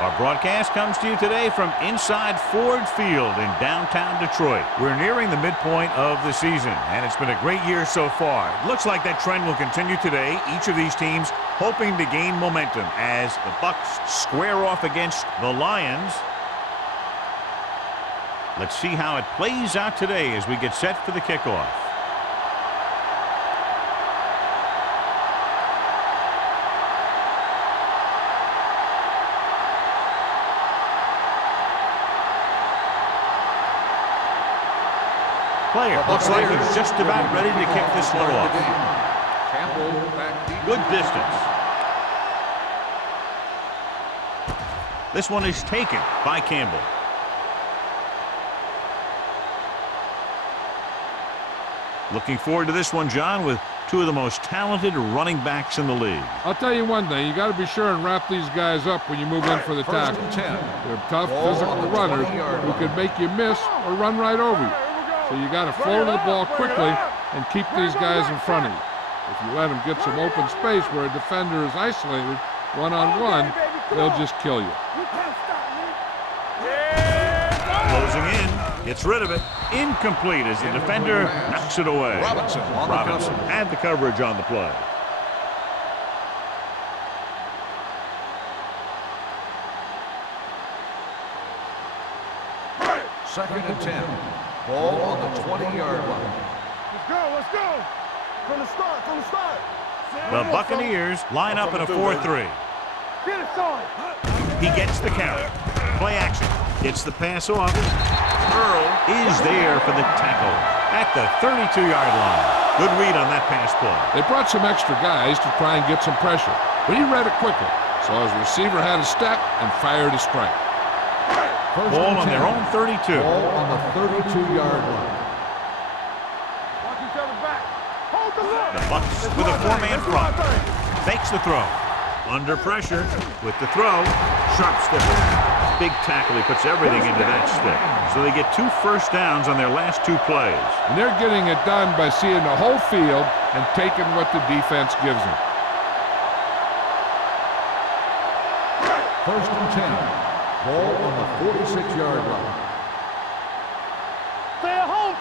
Our broadcast comes to you today from inside Ford Field in downtown Detroit. We're nearing the midpoint of the season, and it's been a great year so far. It looks like that trend will continue today. Each of these teams hoping to gain momentum as the Bucks square off against the Lions. Let's see how it plays out today as we get set for the kickoff. Player looks like he's just about ready to kick this one off. Good distance. This one is taken by Campbell. Looking forward to this one, John, with two of the most talented running backs in the league. I'll tell you one thing. You got to be sure and wrap these guys up when you move in for the tackle. They're tough, physical runners who can make you miss or run right over you. So you got to flow the ball quickly and keep these guys in front of you. If you let them get some open space where a defender is isolated one-on-one, they'll just kill you. Closing in, gets rid of it. Incomplete as the defender knocks it away. Robinson had the coverage on the play. Second and 10. Ball on the 20-yard line. Let's go. From the start. The Buccaneers line up in a 4-3. Get it, son. He gets the carry. Play action. Gets the pass off. Earl is there for the tackle at the 32-yard line. Good read on that pass play. They brought some extra guys to try and get some pressure, but he read it quickly. So his receiver had a step and fired a strike. Ball on their own 32. Ball on the 32-yard line. Watch each other back. Hold the line. The Bucks with a four-man front. Fakes the throw. Under pressure with the throw. Sharp stipper. Big tackle. He puts everything into that stick. So they get 2 first downs on their last 2 plays. And they're getting it done by seeing the whole field and taking what the defense gives them. First and 10. Ball on the 46-yard line. Stay at home.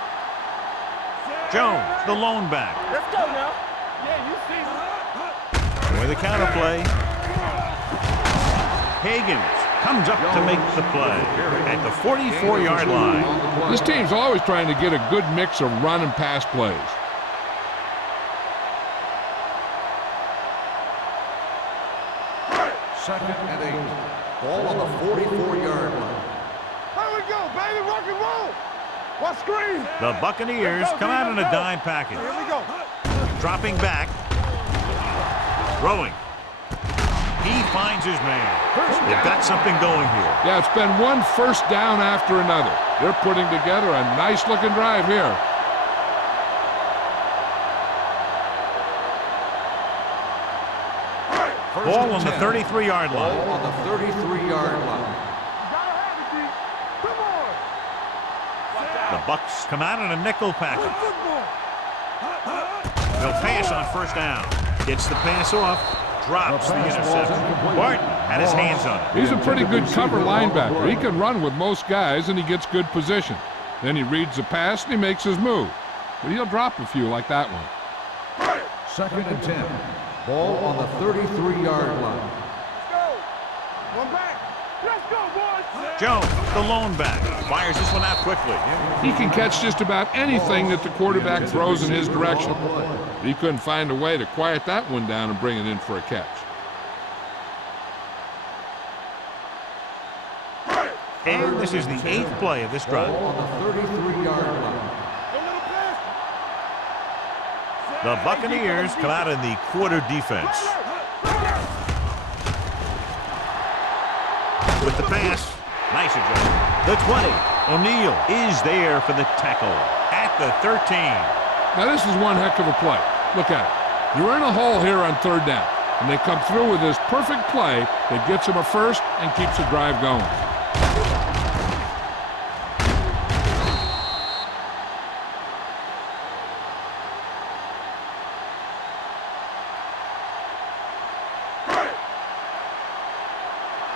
Jones, the lone back. Let's go now. Yeah, you see. With a counter play. Higgins comes up to make the play at the 44-yard line. This team's always trying to get a good mix of run and pass plays. Second and 8. Ball on the 44-yard line. Here we go, baby. Rock and roll. What screen? The Buccaneers come out in a dime package. Here we go. Dropping back. Throwing. He finds his man. They've got something going here. Yeah, it's been one first down after another. They're putting together a nice-looking drive here. Ball on the 33-yard line. Ball on the 33-yard line. Come on. The Bucks come out in a nickel package. They'll pass on first down. Gets the pass off. Drops the interception. Barton had his hands on it. He's a pretty good cover linebacker. He can run with most guys, and he gets good position. Then he reads the pass, and he makes his move. But he'll drop a few like that one. Second and 10. Ball on the 33-yard line. Let's go. One back. Let's go, boys. Jones, the lone back, fires this one out quickly. He can catch just about anything that the quarterback throws in his direction. But he couldn't find a way to quiet that one down and bring it in for a catch. And this is the 8th play of this drive. Ball on the 33-yard line. The Buccaneers come out in the quarter defense. With the pass, nice adjustment. The 20, O'Neal is there for the tackle at the 13. Now this is one heck of a play. Look at it. You're in a hole here on third down, and they come through with this perfect play that gets them a first and keeps the drive going.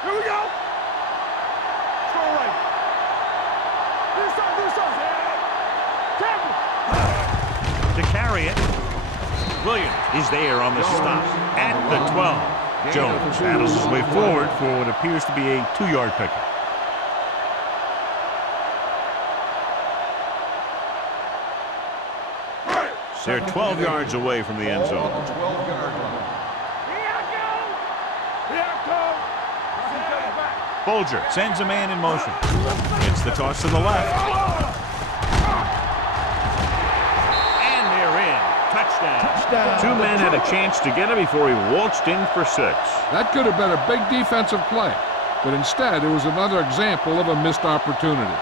Here we go. Williams is there on the stop at the 12. Jones battles his way forward for what appears to be a 2-yard pickup. They're 12 yards away from the end zone. Bolger sends a man in motion. Gets the toss to the left. And they're in. Touchdown. 2 men had a chance to get him before he waltzed in for 6. That could have been a big defensive play, but instead it was another example of a missed opportunity.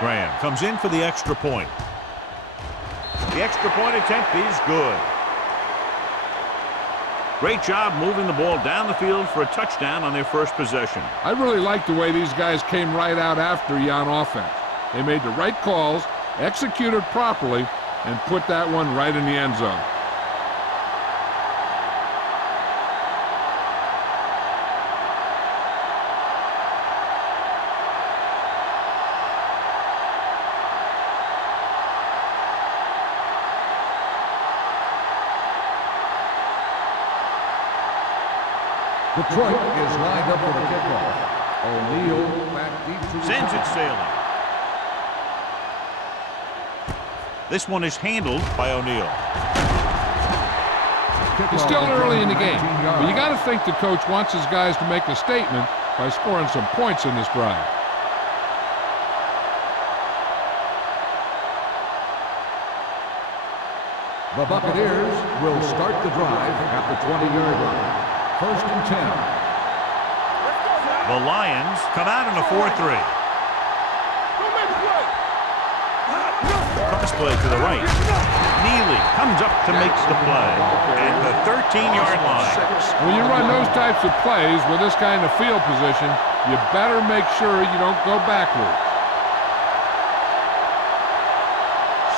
Graham comes in for the extra point. The extra point attempt is good. Great job moving the ball down the field for a touchdown on their first possession. I really like the way these guys came right out after you on offense. They made the right calls, executed properly, and put that one right in the end zone. Detroit is lined up for the kickoff. O'Neal back deep to Sends it sailing. This one is handled by O'Neal. It's still early in the game, but you got to think the coach wants his guys to make a statement by scoring some points in this drive. The Buccaneers will start the drive at the 20-yard line. 1st and 10. The Lions come out in a 4-3. Cross play to the right. Neely comes up to make the play at the 13-yard line. When you run those types of plays with this kind of field position, you better make sure you don't go backwards.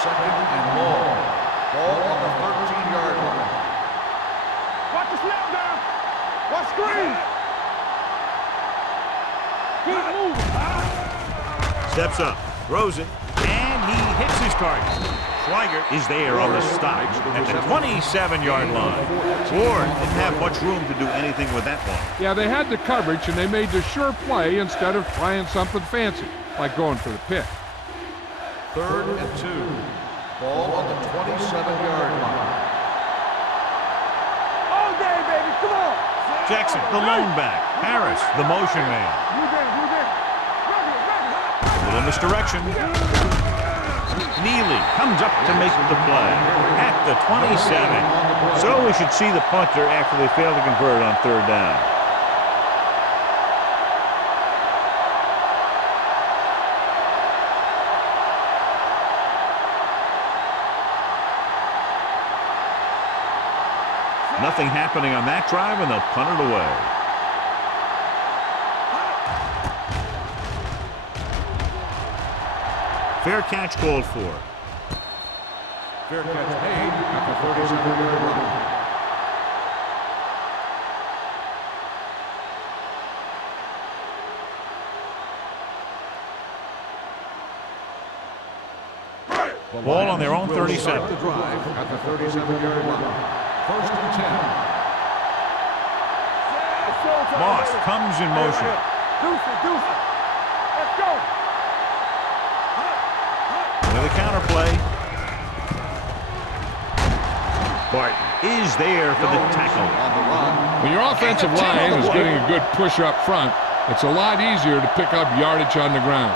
2nd and long. Ball on the 13-yard line. Watch the snap down. Watch screen. Keep moving. Steps up, throws it, and he hits his target. Schweiger is there on the stop at the 27-yard line. Ward didn't have much room to do anything with that one. Yeah, they had the coverage, and they made the sure play instead of trying something fancy, like going for the pick. 3rd and 2. Ball on the 27-yard line. All day, baby. Come on. Jackson, the lone back. Harris, the motion man. Move in, move in. A little misdirection. Neely comes up to make the play at the 27. So we should see the punter after they fail to convert on 3rd down. Nothing happening on that drive, and they'll punt it away. Fair catch called for. Fair catch made at the 37-yard line. Ball on their own 37. The drive at the 37-yard line. 1st and 10. Moss comes in motion. Deuce it. Let's go. With a counter play. Barton is there for the tackle. On the run. When your offensive line is getting a good push up front, it's a lot easier to pick up yardage on the ground.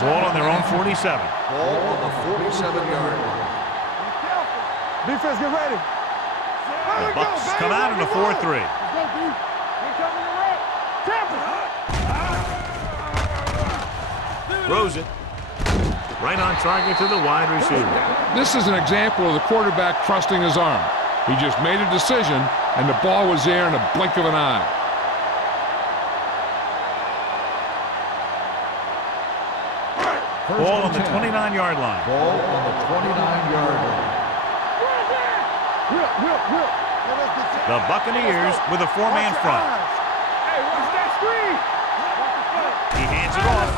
Ball on their own 47. Ball on the 47-yard line. Defense, get ready. The Bucs come out in a 4-3. Throws it. Right on target to the wide receiver. This is an example of the quarterback trusting his arm. He just made a decision, and the ball was there in a blink of an eye. Ball on the 29-yard line. Ball on the 29-yard line. The Buccaneers with a four-man front. Hey, watch that screen. He hands it off,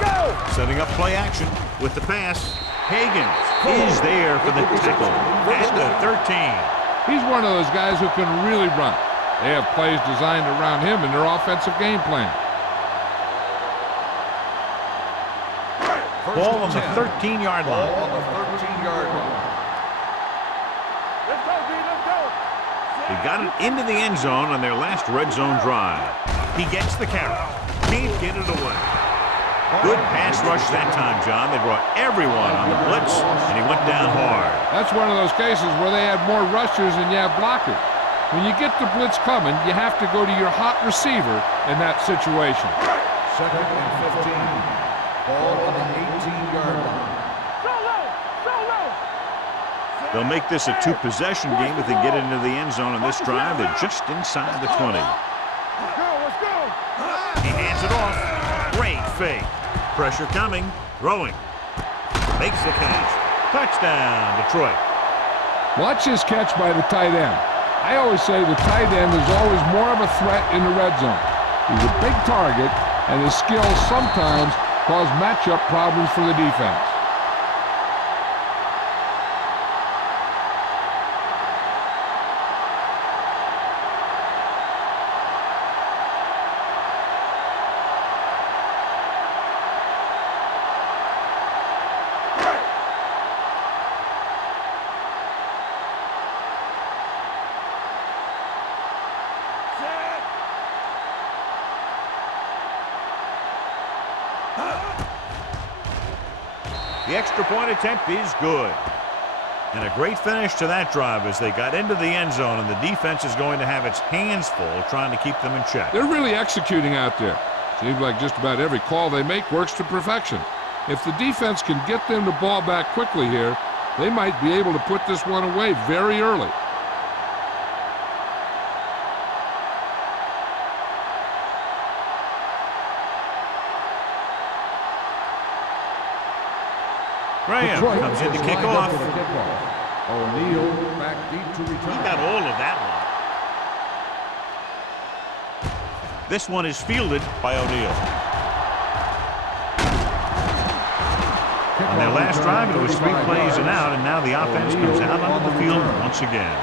setting up play action with the pass. Higgins is there for the tackle at the 13. He's one of those guys who can really run. They have plays designed around him in their offensive game plan. Ball on the 13-yard line. Ball on the 13-yard line. Let's go, D. Let's go. They got it into the end zone on their last red zone drive. He gets the carry. Can't get it away. Good pass rush that time, John. They brought everyone on the blitz, and he went down hard. That's one of those cases where they had more rushers than you have blockers. When you get the blitz coming, you have to go to your hot receiver in that situation. 2nd and 15. Ball on the 18-yard line. They'll make this a two-possession game if they get into the end zone on this drive. They're just inside the 20. Let's go. He hands it off. Great fake. Pressure coming. Throwing. Makes the catch. Touchdown, Detroit. Watch his catch by the tight end. I always say the tight end is always more of a threat in the red zone. He's a big target, and his skills sometimes cause matchup problems for the defense. The extra point attempt is good. And a great finish to that drive as they got into the end zone, and the defense is going to have its hands full trying to keep them in check. They're really executing out there. Seems like just about every call they make works to perfection. If the defense can get them the ball back quickly here, they might be able to put this one away very early. Graham comes in to kick off. O'Neal back deep to He return. got all of that one. This one is fielded by O'Neal. On their last drive, it was 3 plays and out, and now the offense comes out onto the field once again.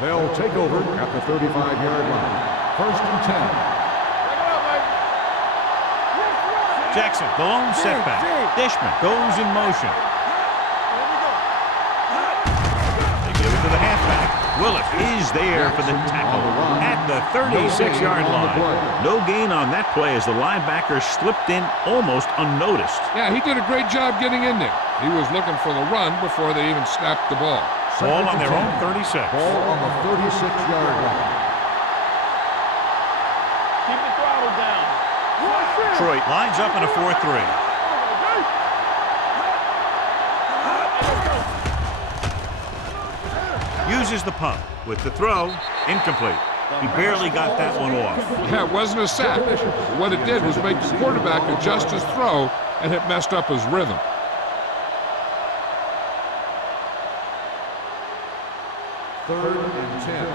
They'll take over at the 35-yard line. 1st and 10. Jackson, the lone setback. Dishman goes in motion. They give it to the halfback. Willis is there for the tackle at the 36-yard line. No gain on that play as the linebacker slipped in almost unnoticed. Yeah, he did a great job getting in there. He was looking for the run before they even snapped the ball. Ball on their own 36. Ball on the 36-yard line. Keep the throttle down. Detroit lines up in a 4-3. Uses the pump with the throw. Incomplete. He barely got that one off. Yeah, it wasn't a sack. What it did was make the quarterback adjust his throw, and it messed up his rhythm. Third and 10.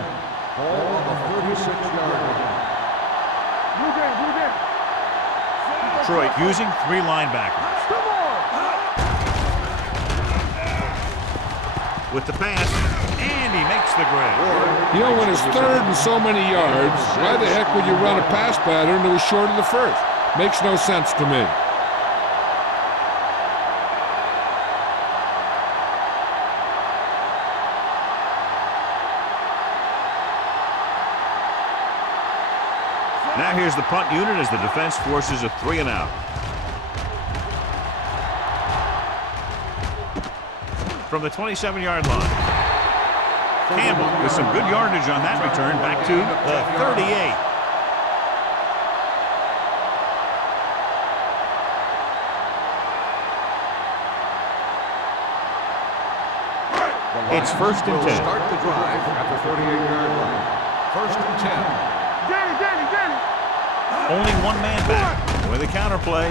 Ball on the 36-yard line. Detroit using 3 linebackers. With the pass, and he makes the grab. You know, when it's 3rd and so many yards, why the heck would you run a pass pattern that was short of the 1st? Makes no sense to me. Now here's the punt unit as the defense forces a 3 and out. From the 27-yard line. Campbell with some good yardage on that return back to the 38. It's 1st and 10. Start the drive at the 38-yard line. 1st and 10. Danny. Only one man back with a counterplay.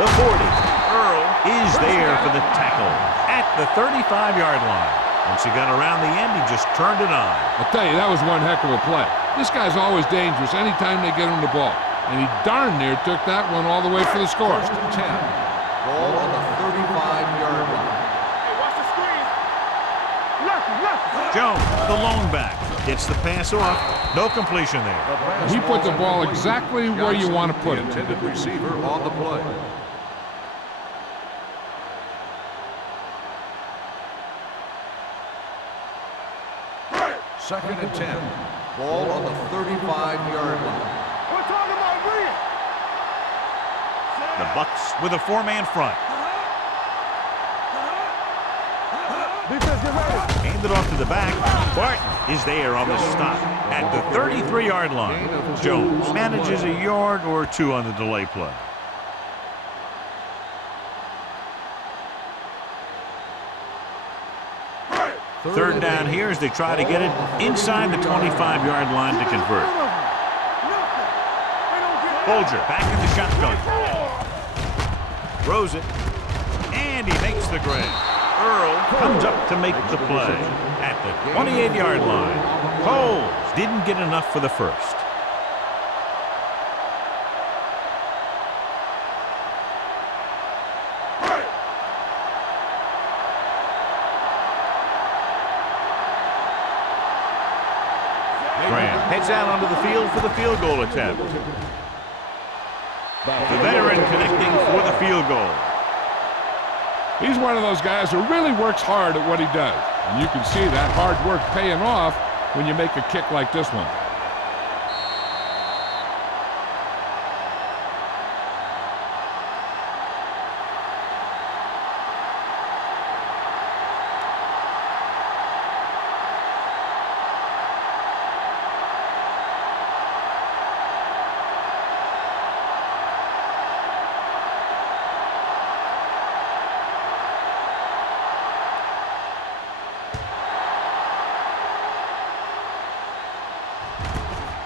The 40. Earl is there for the tackle at the 35-yard line. Once he got around the end, he just turned it on. I'll tell you, that was one heck of a play. This guy's always dangerous anytime they get him the ball. And he darn near took that one all the way for the score. 1st and 10. Ball on the 35-yard line. Hey, watch the screen. Left. Jones, the lone back, gets the pass off. No completion there. He put the ball exactly where you want to put it. Intended receiver on the play. Second and 10. Ball on the 35-yard line. We're talking about Green. The Bucks with a 4-man front. Defense, get ready. Handed off to the back. Barton is there on the stop at the 33-yard line. Jones manages a yard or two on the delay play. Third down here as they try to get it inside the 25-yard line to convert. Bolger back in the shotgun. Throws it. And he makes the grab. Earl comes up to make the play at the 28-yard line. Coles didn't get enough for the first. Graham heads out onto the field for the field goal attempt. The veteran connecting for the field goal. He's one of those guys who really works hard at what he does. And you can see that hard work paying off when you make a kick like this one.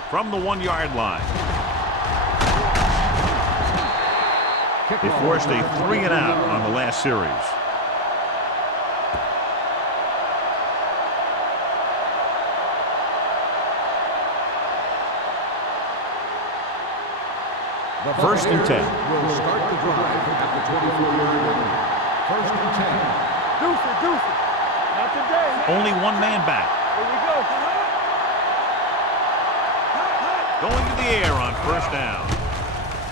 From the 1-yard line. They forced a 3-and-out on the last series. The 1st and 10. Will start the drive at the 24-yard line. 1st and 10. Deuce it. Not today. Only one man back. Here we go. Going to the air on 1st down.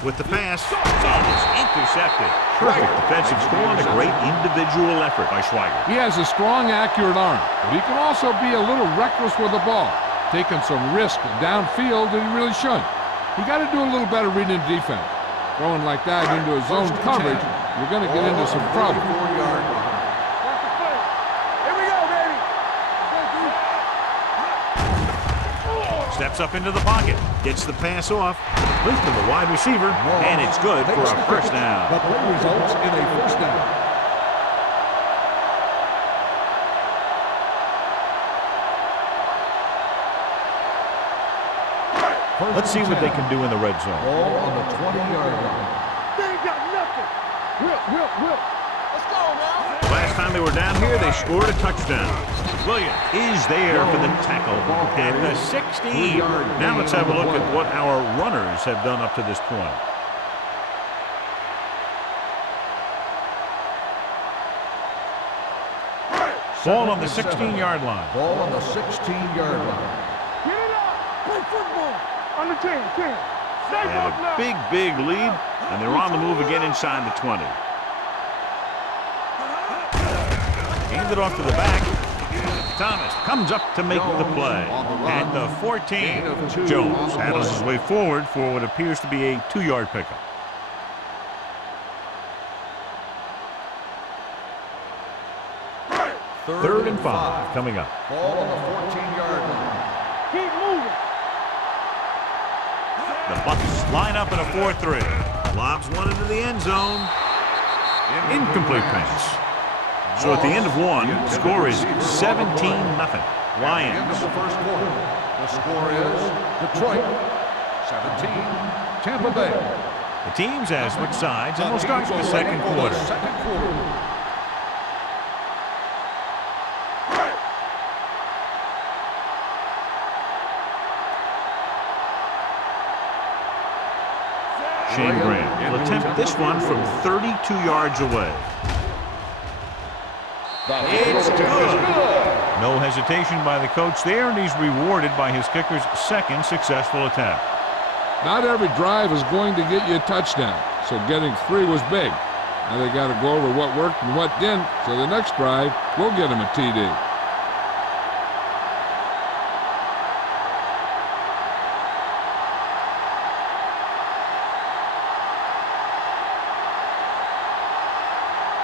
With the pass, and it's intercepted. Perfect defensive score and a great individual effort by Schweiger. He has a strong, accurate arm, but he can also be a little reckless with the ball, taking some risk downfield that he really shouldn't. You got to do a little better reading defense. Throwing like that into a zone coverage, you're going to get into some trouble. Watch the play. Here we go, baby. Steps up into the pocket, gets the pass off, left to the wide receiver, and it's good for a 1st down. The play results in a 1st down. Let's see what they can do in the red zone. Ball on the 20-yard line. They ain't got nothing. Whip. Let's go now. Last time they were down here, they scored a touchdown. Williams is there for the tackle at the 16. Now let's have a look at what our runners have done up to this point. Ball on the 16-yard line. Ball on the 16-yard line. Get it up. Play football. On the 10. They have a big lead, and they're on the move again inside the 20. Handed off to the back. Thomas comes up to make the play. At the 14, Jones handles his way forward for what appears to be a 2-yard pickup. Third and 5 coming up. Ball on the 14-yard line. Keep moving. The Bucs line up in a 4-3. Lobs one into the end zone. Incomplete pass. So at the end of one, the score is 17-0. Lions. End of the first quarter. The score is Detroit 17, Tampa Bay. The teams have switched sides, and we'll start the second quarter. Shane Graham will attempt this one from 32 yards away. It's good. No hesitation by the coach there, and he's rewarded by his kicker's second successful attempt. Not every drive is going to get you a touchdown, so getting 3 was big. Now they got to go over what worked and what didn't, so the next drive will get them a TD.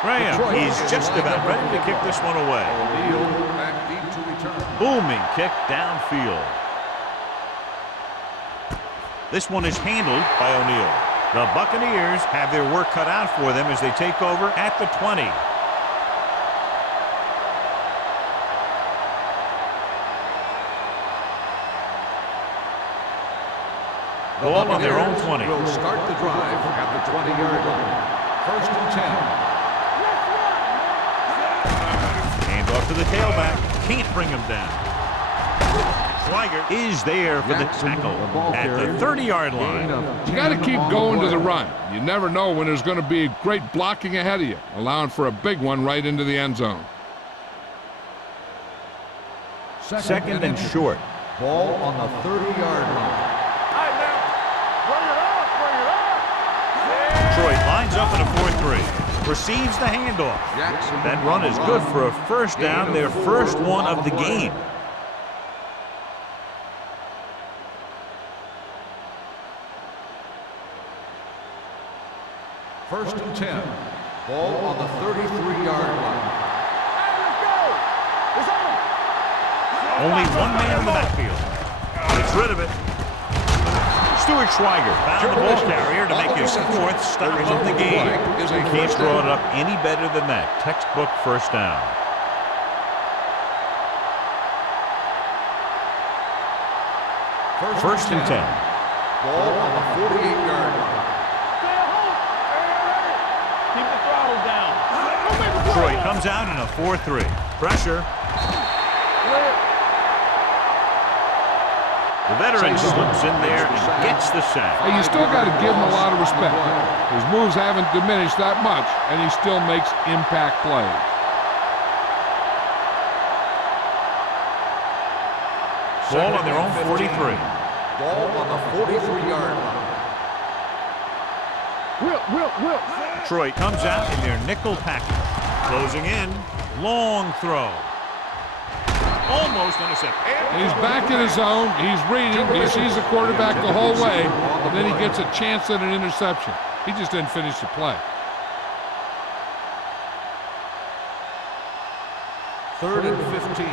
Graham is just about ready to kick this one away. O'Neal back deep to return. Booming kick downfield. This one is handled by O'Neal. The Buccaneers have their work cut out for them as they take over at the 20. Ball on their own 20. Will start the drive at the 20-yard line. First and 10. Hand off to the tailback. Can't bring him down. Schweiger is there for the tackle at the 30-yard line. You got to keep going to the run. You never know when there's going to be great blocking ahead of you, allowing for a big one right into the end zone. Second and short. Ball on the 30-yard line. Detroit lines up in a 4-3. Receives the handoff. That run is good for a first down, their first one of the game. First and 10. Ball on the 33-yard line. Only one man in the backfield. Gets rid of it. Stuart Schweiger found the ball carrier to make his 4th stop of the game. Can't draw it up any better than that. Textbook first down. First and 10. Ball on the 48-yard line. Keep the throttle down. Detroit comes out in a 4-3. Pressure. The veteran slips in there and gets the sack. Hey, you still got to give him a lot of respect. His moves haven't diminished that much, and he still makes impact plays. Ball on their own 43. Ball on the 43-yard line. Will. Detroit comes out in their nickel package. Closing in. Long throw. Almost intercepted. And he's back in his zone. He's reading. He sees the quarterback the whole way, and then he gets a chance at an interception. He just didn't finish the play. Third and 15.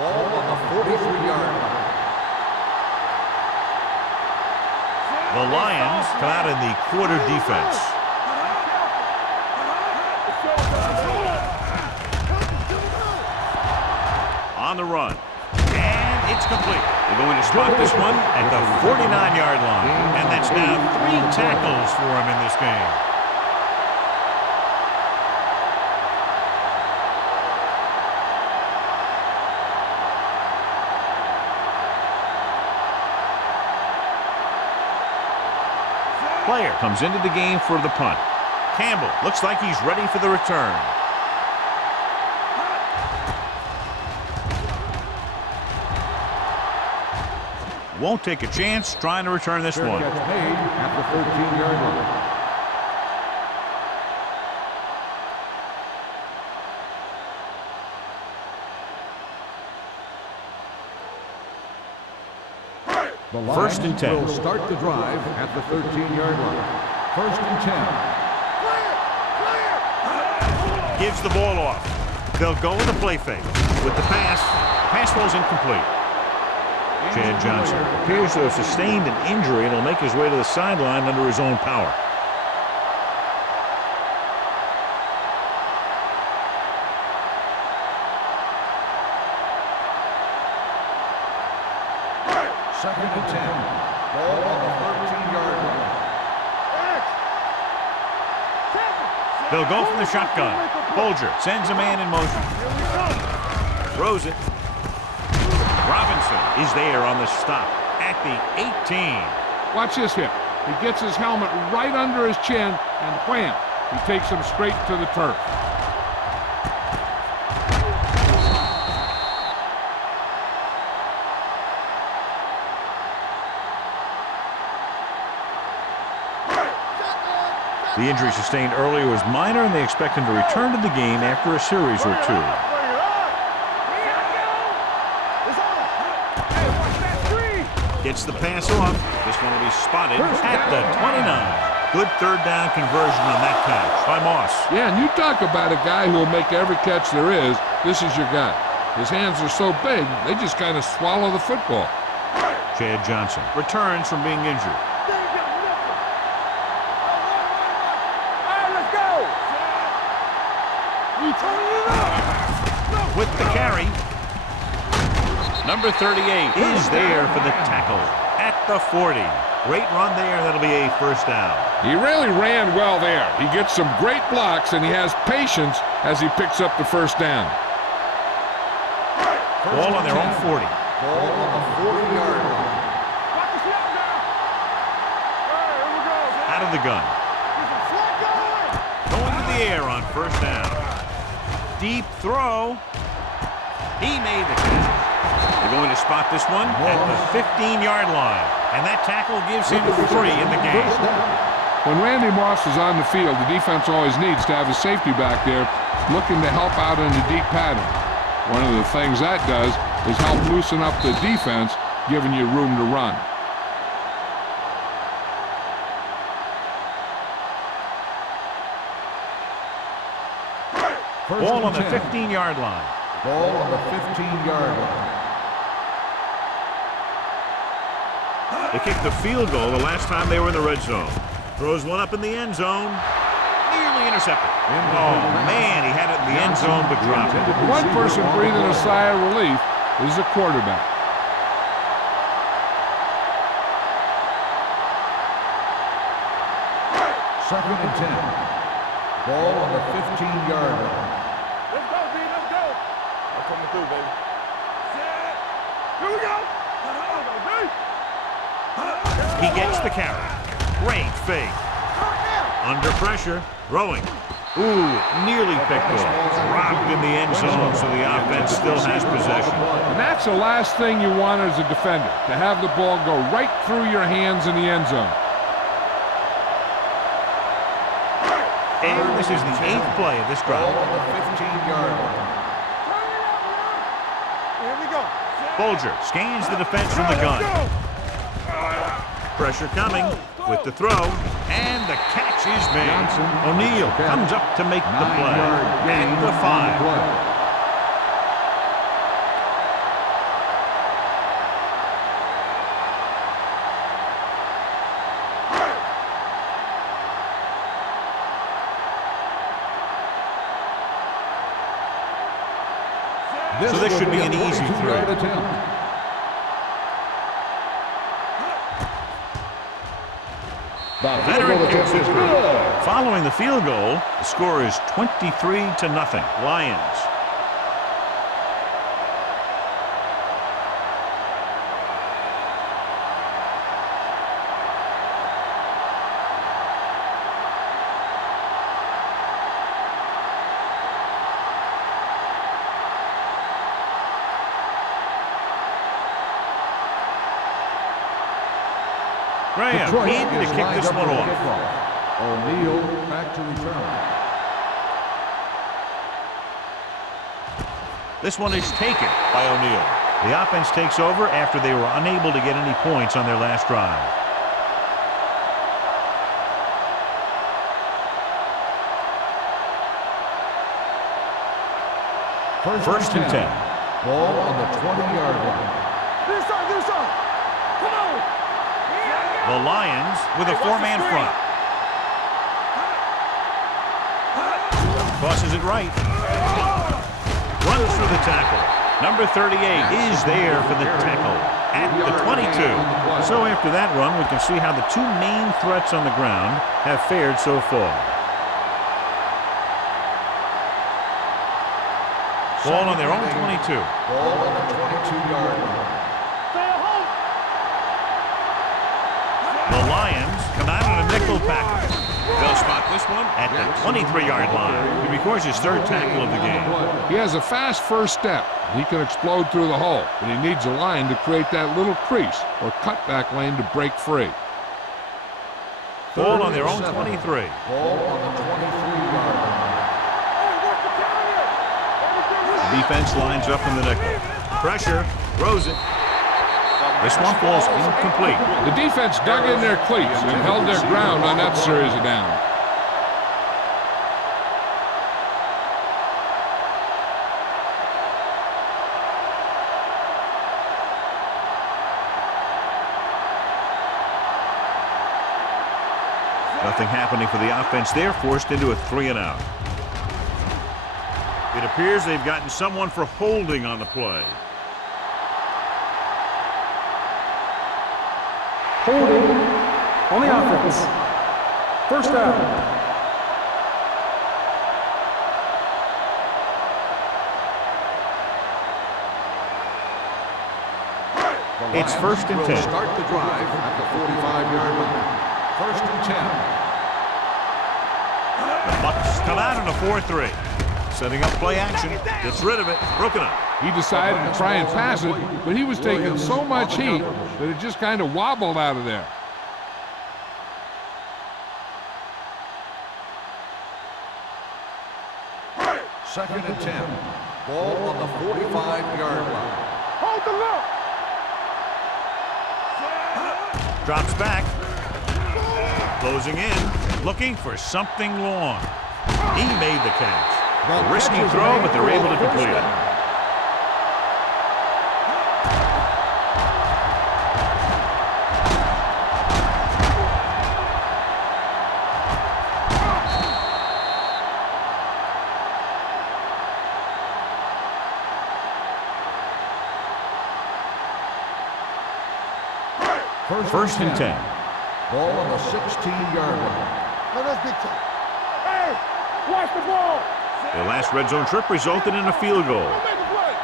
Ball on the 43-yard line. The Lions come out in the quarter defense. On the run. And it's complete. They're going to spot this one at the 49-yard line. And that's now 3 tackles for him in this game. Player comes into the game for the punt. Campbell looks like he's ready for the return. Won't take a chance trying to return this one. Catch made at the 13-yard line. The First and 10. Will start the drive at the 13-yard line. First and 10. Gives the ball off. They'll go with the play fake. With the pass, pass falls incomplete. Chad Johnson appears to have sustained an injury and will make his way to the sideline under his own power. Second and 10. Ball on the 13-yard line. They'll go from the shotgun. Bolger sends a man in motion. Throws it. Robinson is there on the stop at the 18. Watch this here. He gets his helmet right under his chin, and wham, he takes him straight to the turf. The injury sustained earlier was minor, and they expect him to return to the game after a series or two. Gets the pass off. This one will be spotted at the 29. Good third down conversion on that catch by Moss. Yeah, and you talk about a guy who will make every catch there is. This is your guy. His hands are so big, they just kind of swallow the football. Chad Johnson returns from being injured. With the carry, number 38 is there for the tackle at the 40. Great run there. That'll be a first down. He really ran well there. He gets some great blocks, and he has patience as he picks up the first down. Ball on their own 40. Ball on the 40-yard line. Out of the gun. Going to the air on first down. Deep throw. He made the catch. They're going to spot this one at the 15-yard line. And that tackle gives him 3 in the game. When Randy Moss is on the field, the defense always needs to have a safety back there looking to help out in the deep pattern. One of the things that does is help loosen up the defense, giving you room to run. Ball on the 15-yard line. Ball on the 15-yard line. They kicked the field goal the last time they were in the red zone. Throws one up in the end zone. Nearly intercepted. Oh, man, he had it in the end zone but dropped it. One person breathing a sigh of relief is the quarterback. Second and 10. Ball on the 15-yard line. Let's go, B. Let's go. I'm coming through, baby. Set. Here we go. He gets the carry. Great fake. Under pressure. Throwing. Ooh, nearly picked off. Dropped in the end zone, so the offense still has possession. And that's the last thing you want as a defender, to have the ball go right through your hands in the end zone. And this is the 8th play of this drive. Ball on the 15-yard line. Here we go. Bolger scans the defense from the gun. Pressure coming with the throw, and the catch is made. O'Neal comes up to make the play at the 5. So this should be an easy throw. Veteran kicks it good. Following the field goal, the score is 23-0. Lions. Graham in to kick this one off. O'Neal back to return. This one is taken by O'Neal. The offense takes over after they were unable to get any points on their last drive. First and 10. Ball on the 20-yard line. This side. Come on. The Lions with a four-man front. Crosses it right. Runs through the tackle. Number 38 is there for the tackle at the 22. So after that run, we can see how the two main threats on the ground have fared so far. Ball on their own 22. Ball on the 22-yard line. The Lions come out in a nickel package. They'll spot this one at the 23-yard line. He records his third tackle of the game. He has a fast first step. He can explode through the hole, but he needs a line to create that little crease or cutback lane to break free. Ball on their own 23. Ball on the 23-yard line. Defense lines up in the nickel. Pressure, throws it. This one falls incomplete. The defense dug in their cleats and held their ground on that series of downs. Nothing happening for the offense. They're forced into a 3-and-out. It appears they've gotten someone for holding on the play. Holding on the offense. First down. It's first and 10. Start the drive at the 45-yard line. First and 10. The Bucs come out in a 4-3. Setting up play action. Gets rid of it. Broken up. He decided to try and pass it, but he was taking so much heat that it just kind of wobbled out of there. Second and 10. Ball on the 45-yard line. Hold the look. Drops back. Closing in. Looking for something long. He made the catch. A risky throw, but they're able to complete it. First and 10. Ball on the 16-yard line. No, that's big time. Hey, watch the ball. Their last red zone trip resulted in a field goal. Don't make a play.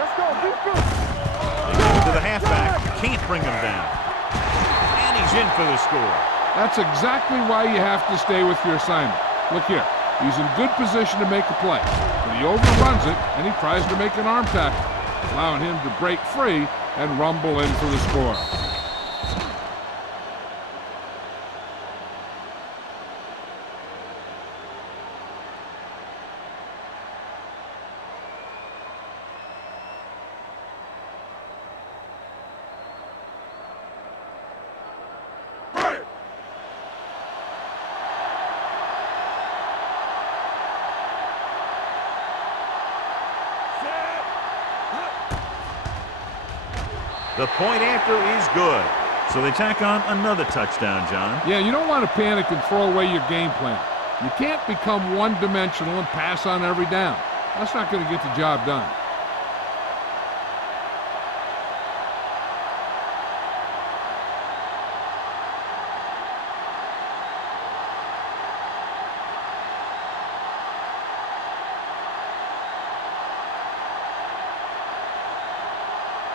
Let's go. Keep going. They go to the halfback. Can't bring him down. And he's in for the score. That's exactly why you have to stay with your assignment. Look here. He's in good position to make a play. But he overruns it, and he tries to make an arm tackle, allowing him to break free and rumble in for the score. The point after is good. So they tack on another touchdown, John. Yeah, you don't want to panic and throw away your game plan. You can't become one-dimensional and pass on every down. That's not going to get the job done.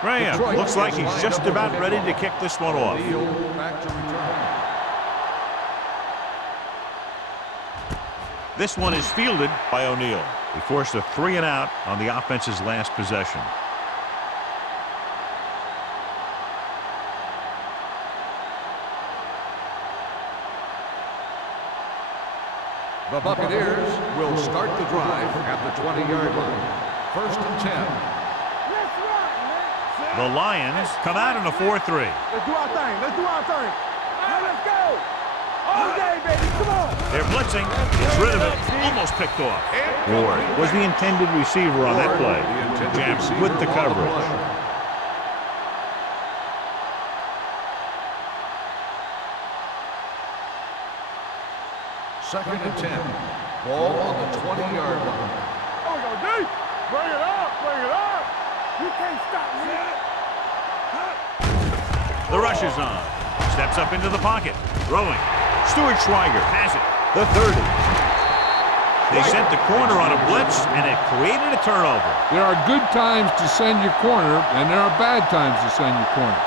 Graham looks like he's just about ready to kick this one off. Back to return. This one is fielded by O'Neal. He forced a 3-and-out on the offense's last possession. The Buccaneers will start the drive at the 20-yard line. First and 10. The Lions come out in a 4-3. Let's do our thing. Let's do our thing. Now let's go. All day, baby. Come on. They're blitzing. Gets rid of it. Almost picked off. Ward was the intended receiver on that play. Jams with the coverage. Second and 10. Ball on the 20-yard line. Oh, go deep. Bring it up. Bring it up. You can't stop me. The rush is on. Steps up into the pocket. Throwing. Stuart Schweiger has it. The 30. They sent the corner on a blitz, and it created a turnover. There are good times to send your corner, and there are bad times to send your corner.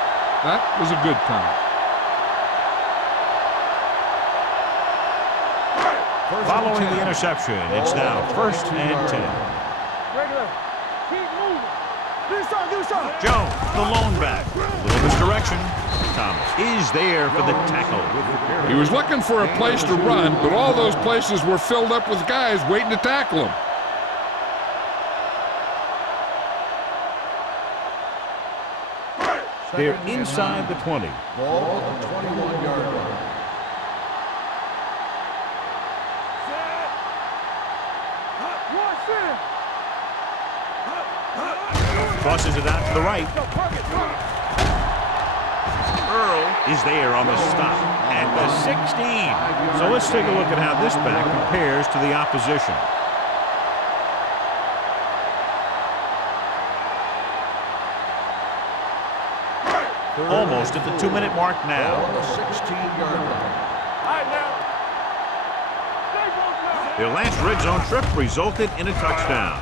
That was a good time. Following the interception, it's now 1st and 10. Regular. Keep moving. Do something. Jones, the lone back. Little misdirection. Thomas is there for the tackle. He was looking for a place to run, but all those places were filled up with guys waiting to tackle him. They're inside the 20. Ball on the 21-yard line. Crosses it out to the right. Earl is there on the stop at the 16. So let's take a look at how this back compares to the opposition. Almost at the 2-minute mark now. Ball on the 16-yard line. Their last red zone trip resulted in a touchdown.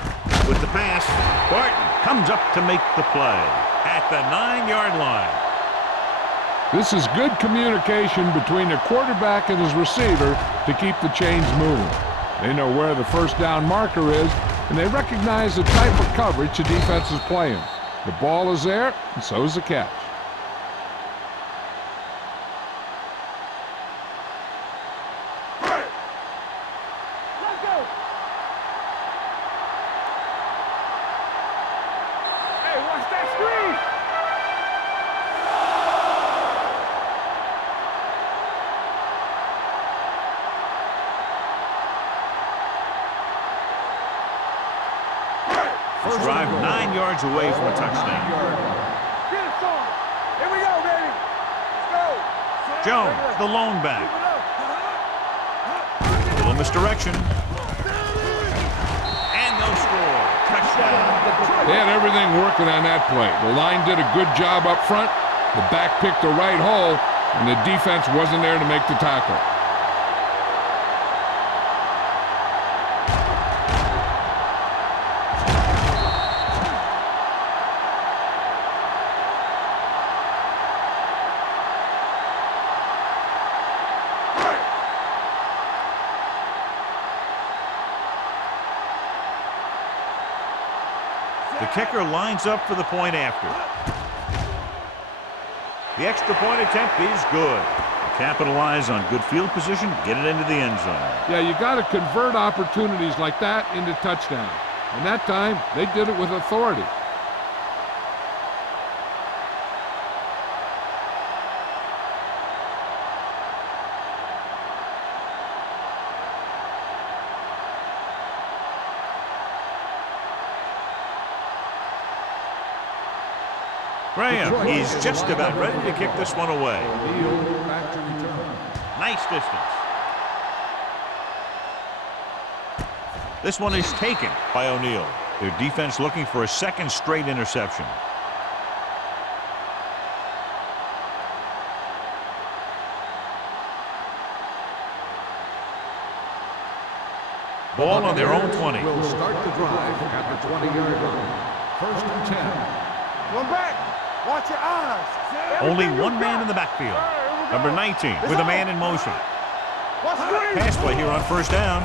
With the pass, Barton comes up to make the play at the 9-yard line. This is good communication between the quarterback and his receiver to keep the chains moving. They know where the first down marker is, and they recognize the type of coverage the defense is playing. The ball is there, and so is the catch. Drive 9 yards away from a touchdown. Get it on. Here we go, baby. Let's go. Jones, the lone back. Little misdirection. And they'll score. Touchdown. They had everything working on that play. The line did a good job up front. The back picked the right hole, and the defense wasn't there to make the tackle. The kicker lines up for the point after. The extra point attempt is good. Capitalize on good field position, get it into the end zone. Yeah, you got to convert opportunities like that into touchdowns. And that time, they did it with authority. Graham is just about ready to kick this one away. Back to return. Nice distance. This one is taken by O'Neal. Their defense looking for a second straight interception. Ball on their own 20. Will start the drive at the 20-yard line. 1st and 10. One back. Watch your eyes. Only one man in the backfield. Number 19 with a man in motion. Pass play here on first down.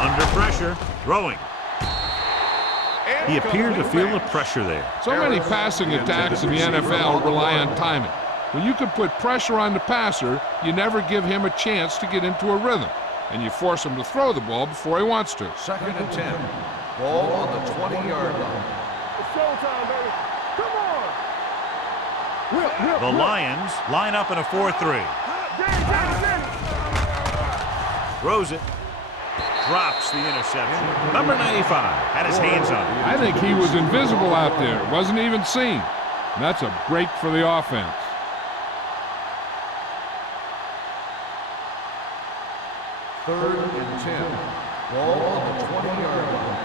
Under pressure, throwing. He appeared to feel the pressure there. So many passing attacks in the NFL rely on timing. When you can put pressure on the passer, you never give him a chance to get into a rhythm, and you force him to throw the ball before he wants to. 2nd and 10. Ball on the 20-yard line. It's showtime, baby. Come on. The Lions line up in a 4-3. Throws it. Drops the interception. Number 95 had his hands on it. I think he was invisible out there. Wasn't even seen. And that's a break for the offense. Third and 10. Ball on the 20-yard line.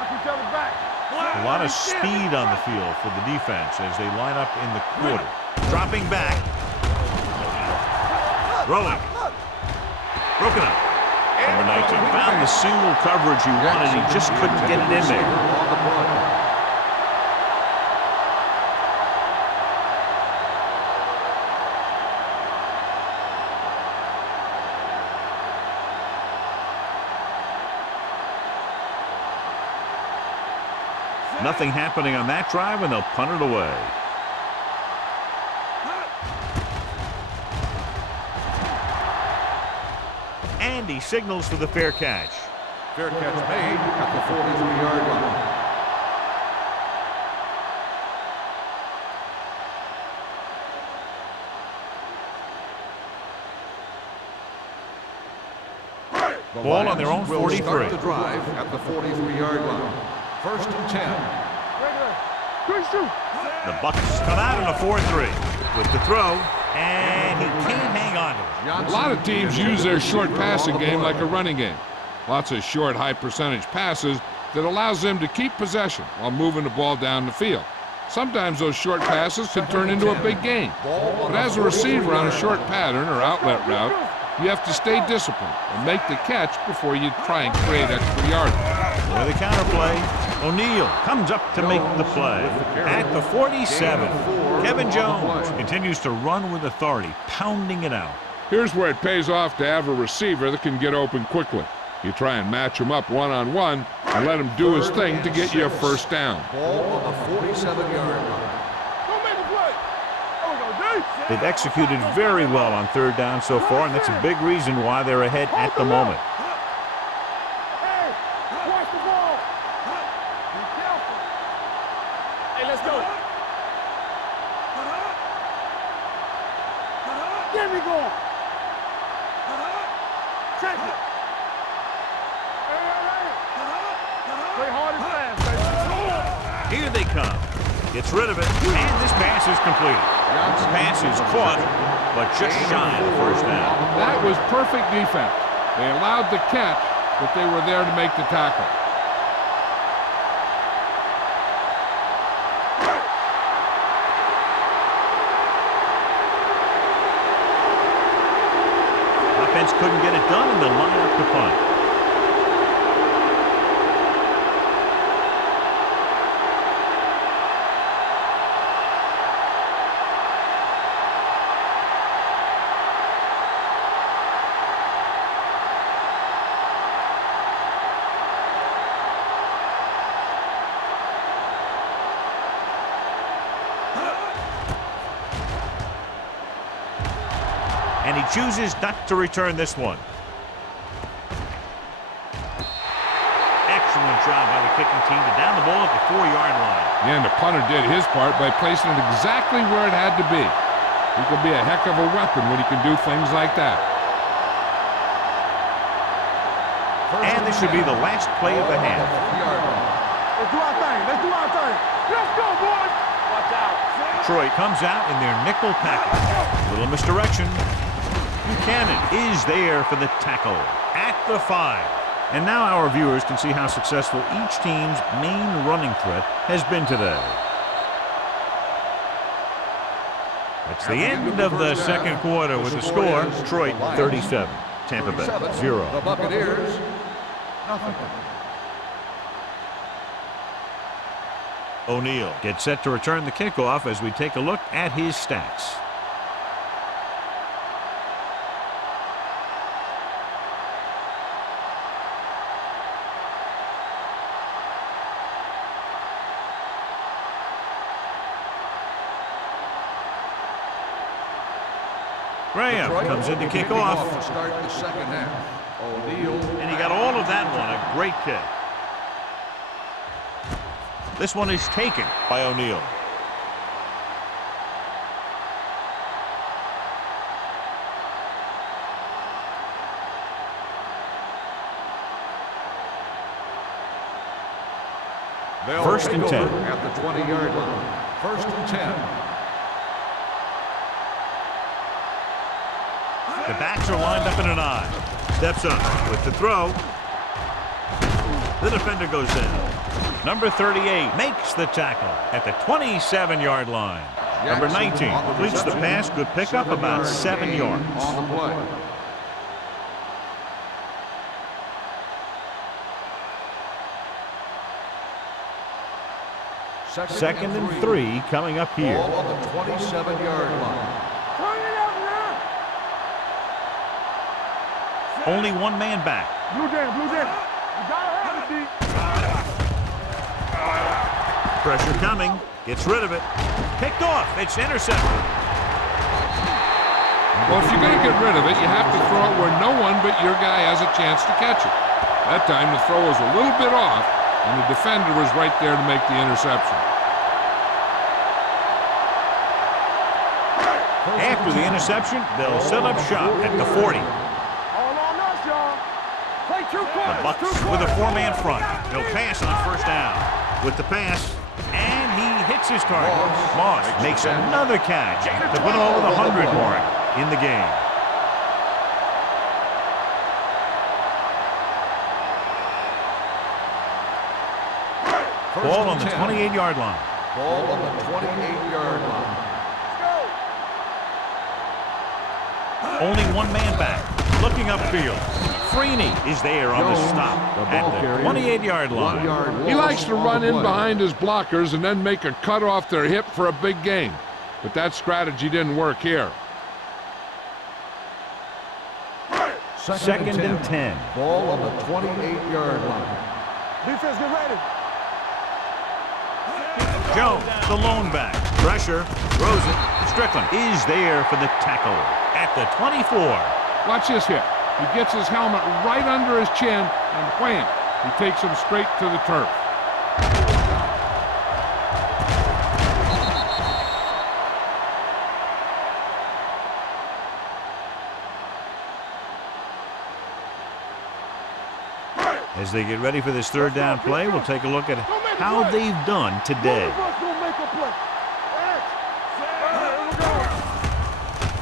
Watch each other back. A lot of speed on the field for the defense as they line up in the quarter. Dropping back. Throwing. Broken up. Number 19 found the single coverage he wanted. He just couldn't get it in there. Nothing happening on that drive, and they'll punt it away. And he signals for the fair catch. Fair catch made at the 43-yard line. The Ball on their own Lions will 43. start the drive at the 43-yard line. First and 10. The Bucks come out in a 4-3 with the throw, and he can't hang on to it. A lot of teams use their short passing game like a running game. Lots of short, high-percentage passes that allows them to keep possession while moving the ball down the field. Sometimes those short passes can turn into a big gain. But as a receiver on a short pattern or outlet route, you have to stay disciplined and make the catch before you try and create extra yardage. With a counterplay, O'Neal comes up to make the play. At the 47, Kevin Jones continues to run with authority, pounding it out. Here's where it pays off to have a receiver that can get open quickly. You try and match him up one-on-one and let him do his thing to get you a first down. Ball on the 47-yard line. They've executed very well on third down so far, and that's a big reason why they're ahead at the moment. Hey, watch the ball. Be careful. Hey, let's go. Get me going. Check it. Play hard and fast, baby. Here they come. Gets rid of it, and this pass is completed. Pass is caught, but just shy of the first down. That was perfect defense. They allowed the catch, but they were there to make the tackle. Offense couldn't get it done, and they'll line up to punt. And he chooses not to return this one. Excellent job by the kicking team to down the ball at the 4-yard line. And the punter did his part by placing it exactly where it had to be. He can be a heck of a weapon when he can do things like that. And this should be the last play of the half. Let's do our thing. Let's do our thing. Let's go, boys. Watch out. Detroit comes out in their nickel package. Little misdirection. Buchanan is there for the tackle at the 5. And now our viewers can see how successful each team's main running threat has been today. That's the end of the second quarter with the score, Detroit 37, Tampa Bay 0. The Buccaneers, nothing. O'Neal gets set to return the kickoff as we take a look at his stats. Graham comes in to kick off. To start the second half. O'Neal. And he got all of that one. A great kick. This one is taken by O'Neal. They'll First take and 10. over at the 20-yard line. First and 10. The backs are lined up in an I. Steps up with the throw. The defender goes down. Number 38 makes the tackle at the 27-yard line. Number 19 completes the pass. Good pickup, about 7 yards. On the play. Second and 3 coming up here. Ball on the 27-yard line. Only one man back. Blue jam, blue jam. You gotta have it, D. Pressure coming. Gets rid of it. Picked off. It's intercepted. Well, if you're going to get rid of it, you have to throw it where no one but your guy has a chance to catch it. That time the throw was a little bit off, and the defender was right there to make the interception. After the interception, they'll set up shop at the 40. All on us, y'all. Play two The quarters. Bucks with a 4-man front. They'll pass on first down. With the pass, and he hits his target. Moss makes another catch to put him over the 100 mark in the game. Ball on the 28-yard line. Ball on the 28-yard line. Only one man back. Looking upfield. Freeney is there on the stop at the 28-yard line. He likes to run in behind his blockers and then make a cut off their hip for a big gain. But that strategy didn't work here. Second and 10. Ball on the 28-yard line. Defense, get ready. Jones, the lone back. Pressure. Throws it. Strickland is there for the tackle at the 24. Watch this hit. He gets his helmet right under his chin, and wham, he takes him straight to the turf. As they get ready for this third down play, we'll take a look at how they've done today.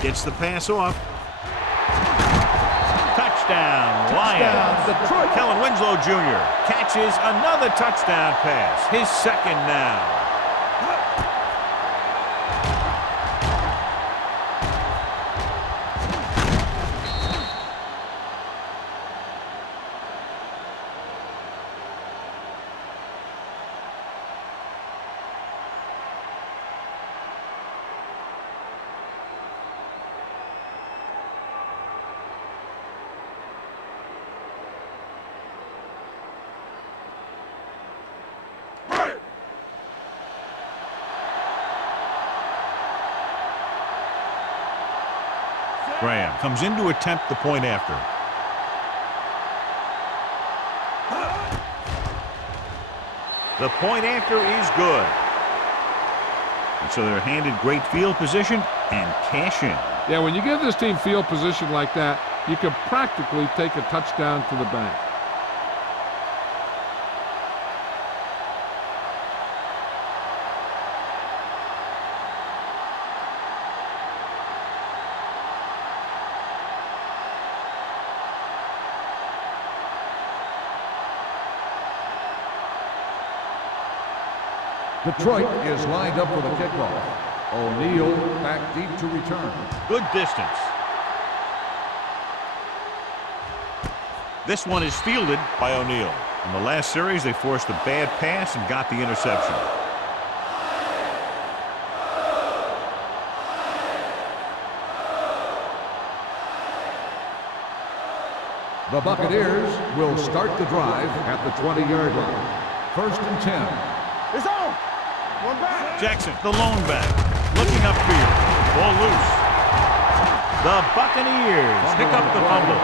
Gets the pass off. Touchdown, Lions. Detroit. Kellen Winslow Jr. catches another touchdown pass. His second now. Graham comes in to attempt the point after. The point after is good. And so they're handed great field position and cash in. Yeah, when you give this team field position like that, you can practically take a touchdown to the bank. Detroit is lined up for the kickoff. O'Neal back deep to return. Good distance. This one is fielded by O'Neal. In the last series, they forced a bad pass and got the interception. The Buccaneers will start the drive at the 20-yard line. First and 10. It's on. One back. Jackson, the lone back, looking upfield. Ball loose. The Buccaneers pick up the fumble.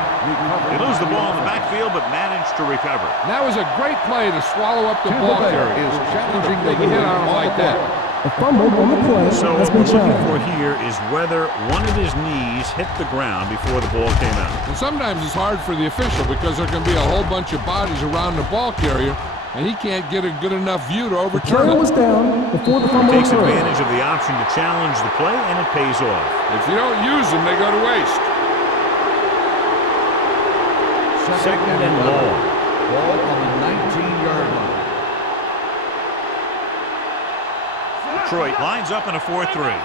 They lose the ball in the backfield, but manage to recover. And that was a great play to swallow up the ball carrier. Is challenging the They hit on him like that. A fumble on the play So has what we're been looking shown. for here is whether one of his knees hit the ground before the ball came out. And sometimes it's hard for the official because there can be a whole bunch of bodies around the ball carrier, and he can't get a good enough view to The overturn trail it. was down before the fumble Takes occurred. advantage of the option to challenge the play, and it pays off. If you don't use them, they go to waste. Second and long. Ball on the 19-yard line. Detroit lines up in a 4-3.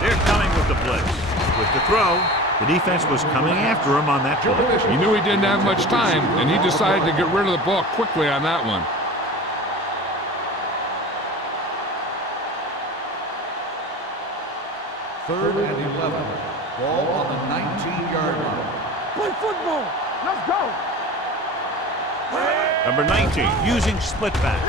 They're coming with the blitz. With the throw, the defense was coming after him on that play. He knew he didn't have much time, and he decided to get rid of the ball quickly on that one. Third and 11. Ball on the 19-yard line. Play football. Let's go. Number 19, using split backs.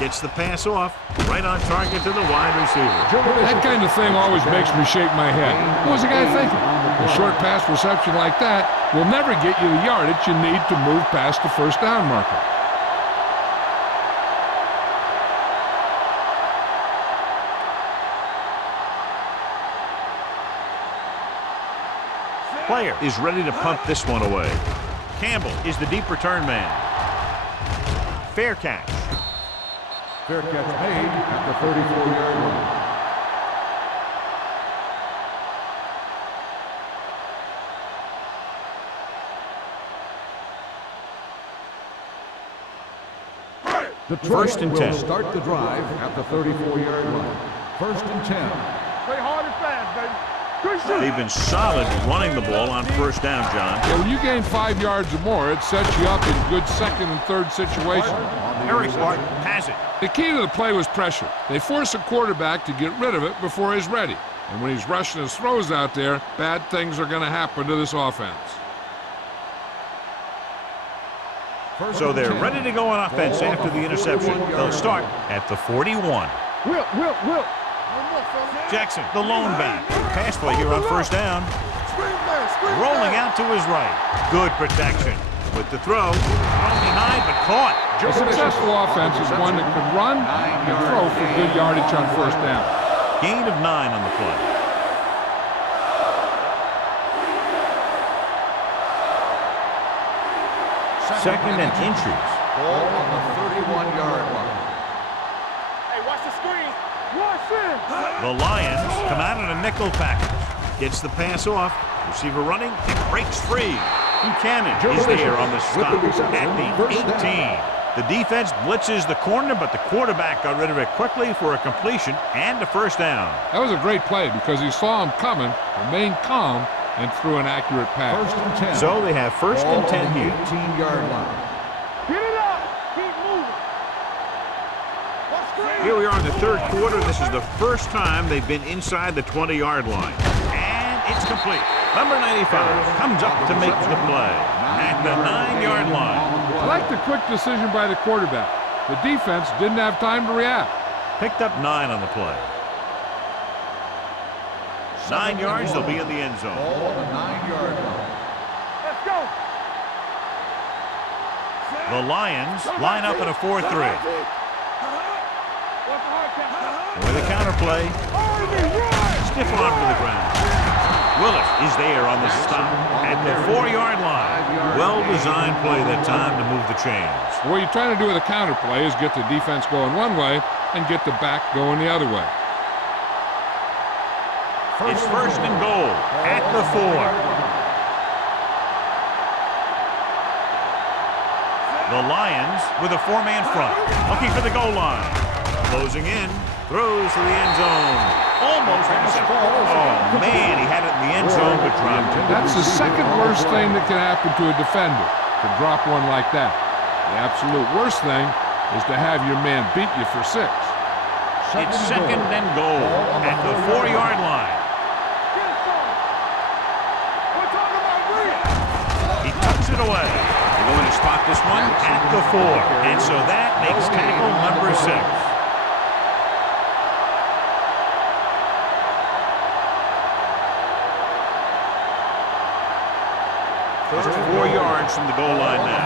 Gets the pass off, right on target to the wide receiver. That kind of thing always makes me shake my head. What was the guy thinking? A short pass reception like that will never get you the yardage you need to move past the first down marker. Player is ready to punt this one away. Campbell is the deep return man. Fair catch. Fair catch made at the 34-yard line. Detroit First and 10. will start the drive at the 34-yard line. First and 10. Play hard and fast, baby. Good shot. They've been solid running the ball on first down, John. Yeah, when you gain 5 yards or more, it sets you up in good second and third situations. Eric Barton has it. The key to the play was pressure. They force a quarterback to get rid of it before he's ready. And when he's rushing his throws out there, bad things are going to happen to this offense. So they're ready to go on offense after the interception. They'll start at the 41. Will. Jackson, the lone back. Pass play here on first down. Rolling out to his right. Good protection. With the throw, thrown behind, but caught. A successful offense is one that can run and throw for good yardage on first down. Gain of 9 on the play. Second and inches. Ball on the 31-yard line. Hey, watch the screen. Watch it. The Lions come out in a nickel package. Gets the pass off. Receiver running and breaks free. Buchanan is there on the stop at the 18. The defense blitzes the corner, but the quarterback got rid of it quickly for a completion and a first down. That was a great play because he saw him coming, remained calm, and threw an accurate pass. First and 10. So they have first Ball and 10 on the here. 18-yard line. Get it up. Keep moving. Watch screen. Here we are in the third quarter. This is the first time they've been inside the 20-yard line. And it's complete. Number 95 comes up to make the play at the 9-yard line. I like the quick decision by the quarterback. The defense didn't have time to react. Picked up 9 on the play. 9 yards, they'll be in the end zone. Ball on the 9-yard line. Let's go. The Lions line up in a 4-3. Watch the hard count. With a counter play, stiff arm to the ground. Willis is there on the stop at the 4-yard line. Well-designed play that time to move the chains. What you're trying to do with a counter play is get the defense going one way and get the back going the other way. It's first and goal at the 4. The Lions with a 4-man front, looking for the goal line. Closing in, throws to the end zone. Almost intercepted. Oh, man, he had it in the end zone, but dropped it. That's the second worst thing that can happen to a defender, to drop one like that. The absolute worst thing is to have your man beat you for 6. It's second and goal at the 4-yard line. He tucks it away. They're going to spot this one at the 4. And so that makes tackle number 6. First 4 yards from the goal line now.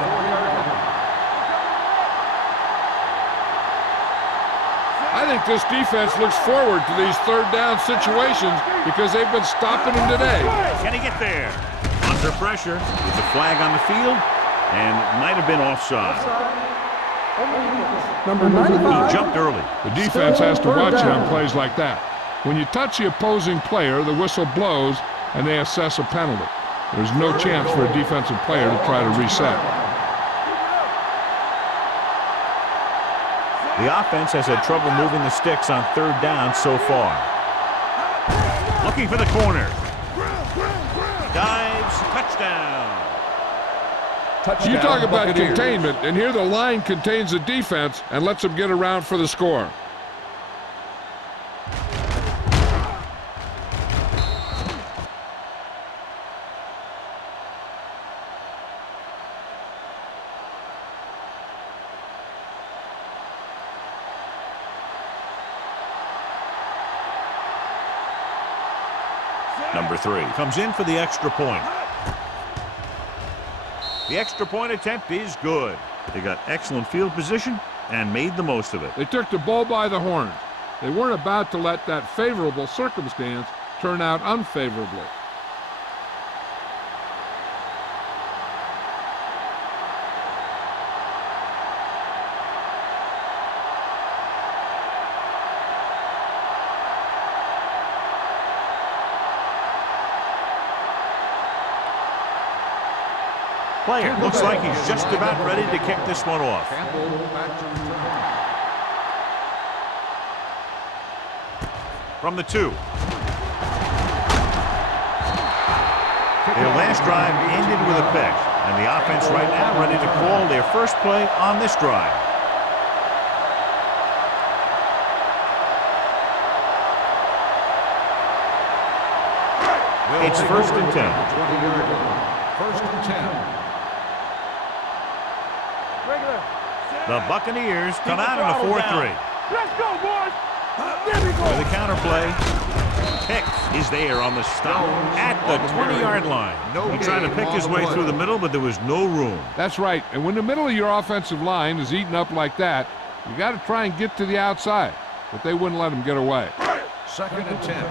I think this defense looks forward to these third down situations because they've been stopping them today. Can he get there? Under pressure. There's a flag on the field. And it might have been offside. Number 95. He jumped early. The defense has to watch it on plays like that. When you touch the opposing player, the whistle blows and they assess a penalty. There's no chance for a defensive player to try to reset. The offense has had trouble moving the sticks on third down so far. Looking for the corner. Dives, touchdown. You talk about containment, and here the line contains the defense and lets them get around for the score. Number 3 comes in for the extra point. The extra point attempt is good. They got excellent field position and made the most of it. They took the bull by the horns. They weren't about to let that favorable circumstance turn out unfavorably. Player looks like he's just about ready to kick this one off. From the 2. Their last drive ended with a pick, and the offense right now ready to call their first play on this drive. It's 1st and 10. 20-yard line. 1st and 10. The Buccaneers come out in a 4-3. Let's go, boys. There we go. With a counterplay. Pick is there on the stop at the 20-yard line. He tried to pick his way through the middle, but there was no room. That's right. And when the middle of your offensive line is eaten up like that, you got to try and get to the outside. But they wouldn't let him get away. 2nd and 10.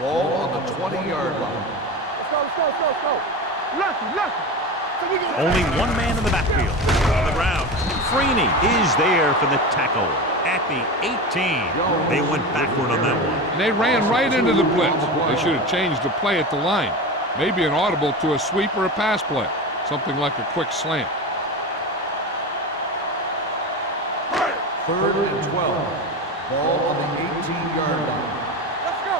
Ball on the 20-yard line. Let's go, let's go, let's go, let's go. Left. Only one man in the backfield. On the ground. Freeney is there for the tackle at the 18. They went backward on that one. And they ran right into the blitz. They should have changed the play at the line. Maybe an audible to a sweep or a pass play. Something like a quick slant. 3rd and 12. Ball on the 18-yard line. Let's go.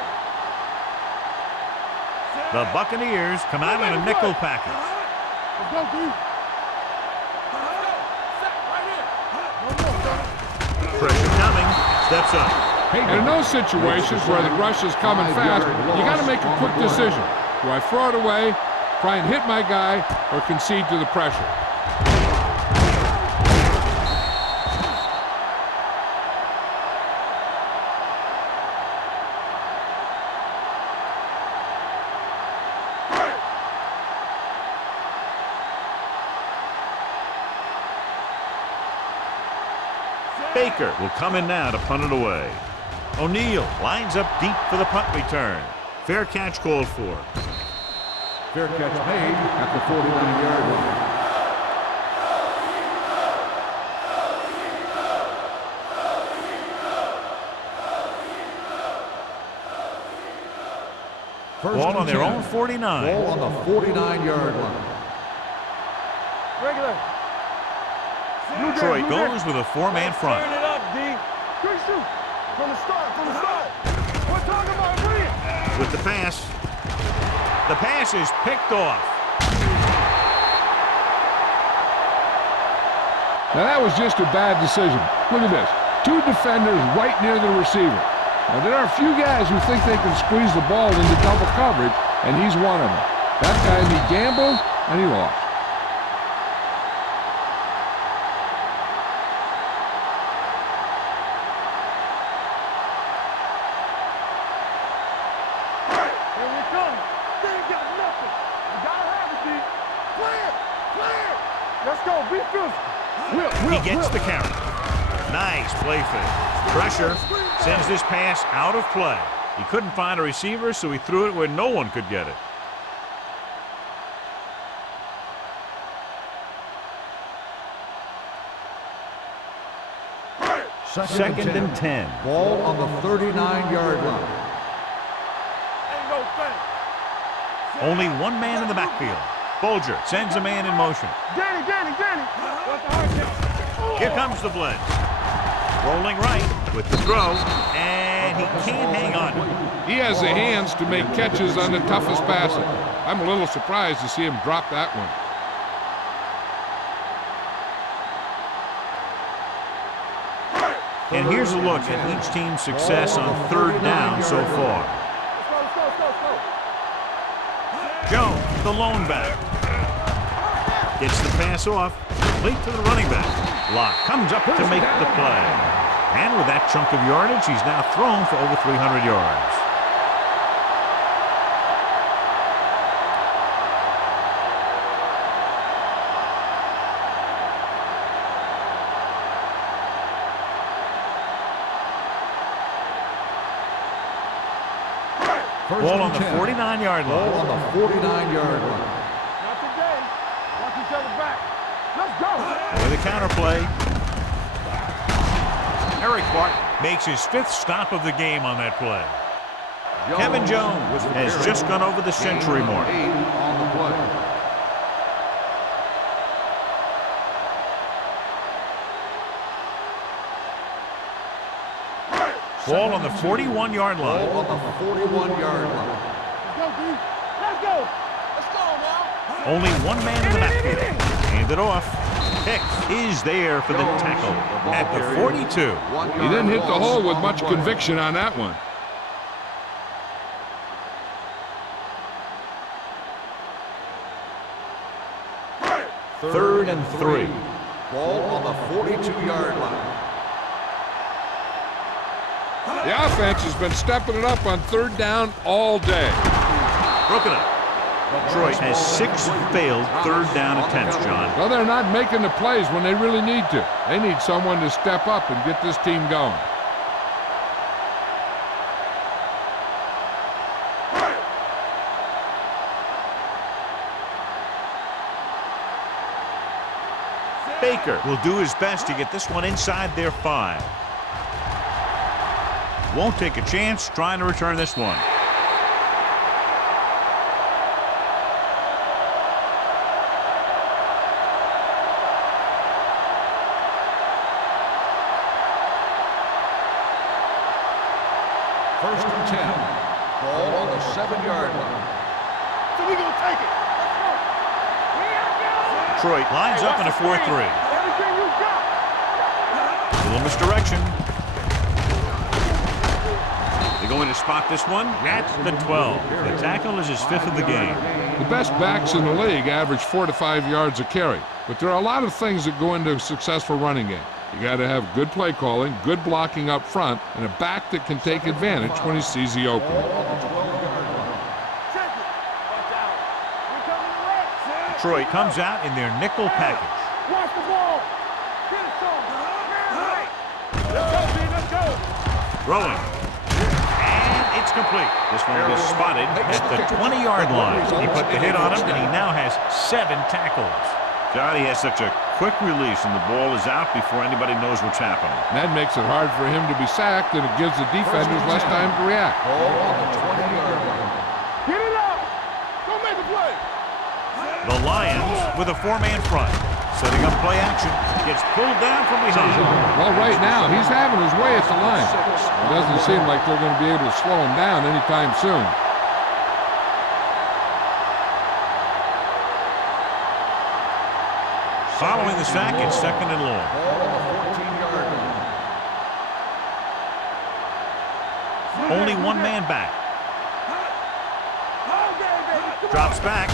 The Buccaneers come out in a nickel package. Let's go, D. Pressure coming. Steps up. And in those situations where the rush is coming fast, you got to make a quick decision. Do I throw it away, try and hit my guy, or concede to the pressure? Baker will come in now to punt it away. O'Neal lines up deep for the punt return. Fair catch called for. Fair catch made at the 49-yard line. Ball on their own 49. Ball on the 49-yard line. Regular. Detroit goes with a 4-man front. Turn it up, D. Good shoot. From the start. We're talking about brilliant. With the pass. The pass is picked off. Now that was just a bad decision. Look at this. 2 defenders right near the receiver. Now there are a few guys who think they can squeeze the ball into double coverage, and he's one of them. That guy, he gambled, and he lost. He gets the count. Nice play fake. Pressure sends this pass out of play. He couldn't find a receiver, so he threw it where no one could get it. Second and 10. Ball on the 39-yard line. Ain't no thing. Only one man in the backfield. Bolger sends a man in motion. Danny. What's the hard count? Here comes the blitz. Rolling right with the throw, and he can't hang on to it. He has the hands to make catches on the toughest passes. I'm a little surprised to see him drop that one. And here's a look at each team's success on third down so far. Let's go. Jones, the lone back. Gets the pass off, complete to the running back. Locke comes up to make the play. And with that chunk of yardage, he's now thrown for over 300 yards. Ball on the 49-yard line. Ball on the 49-yard line. Not today. Watch each other back. Let's go. With a counter play. Eric Clark makes his 5th stop of the game on that play. Kevin Jones has just gone over the century mark. 8 on the play. Ball on the 41-yard line. Ball on the 41-yard line. Let's go. Let's go now. Only one man in the backfield. Hand it off. Hicks is there for the tackle at the 42. He didn't hit the hole with much conviction on that one. Third and 3. Ball on the 42-yard line. The offense has been stepping it up on third down all day. Broken up. Detroit has 6 failed third down attempts, John. Well, they're not making the plays when they really need to. They need someone to step up and get this team going. Baker will do his best to get this one inside their 5. Won't take a chance trying to return this one. First and 10. Ball on the 7-yard line. So we gonna take it. Let's go. Detroit lines up in a 4-3. Everything you got. Little misdirection. They're going to spot this one at the 12. The tackle is his 5th of the game. The best backs in the league average 4 to 5 yards a carry. But there are a lot of things that go into a successful running game. You got to have good play calling, good blocking up front, and a back that can take advantage when he sees the opening. Check it. Watch out. We coming to right. Detroit comes out in their nickel package. Watch the ball. Get it some. Man right. Let's go, B. Let's go. Throwing. And it's complete. This one is spotted at the 20-yard line. He put the hit on him, and he now has 7 tackles. God, he has such a quick release, and the ball is out before anybody knows what's happening. And that makes it hard for him to be sacked, and it gives the defenders less time to react. Ball on the 20-yard line. Get it out. Go make a play. The Lions with a 4-man front. Setting up play action. Gets pulled down from behind. Well, right now, he's having his way at the line. It doesn't seem like they're going to be able to slow him down anytime soon. Following the sack, it's 2nd and long. Ball on the 14-yard line. Only one man back. Drops back.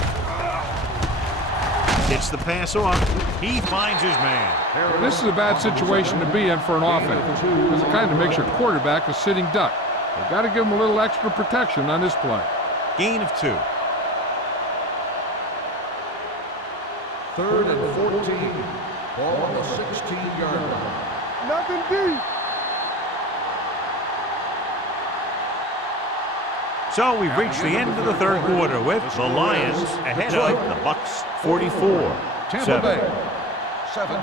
Gets the pass off. He finds his man. This is a bad situation to be in for an offense, because it kind of makes your quarterback a sitting duck. They've got to give him a little extra protection on this play. Gain of 2. 3rd and 14. Ball on the 16-yard line. Nothing deep. So we've reached the end of the 3rd quarter with the Lions ahead of the Bucs 44-7. Tampa Bay 7,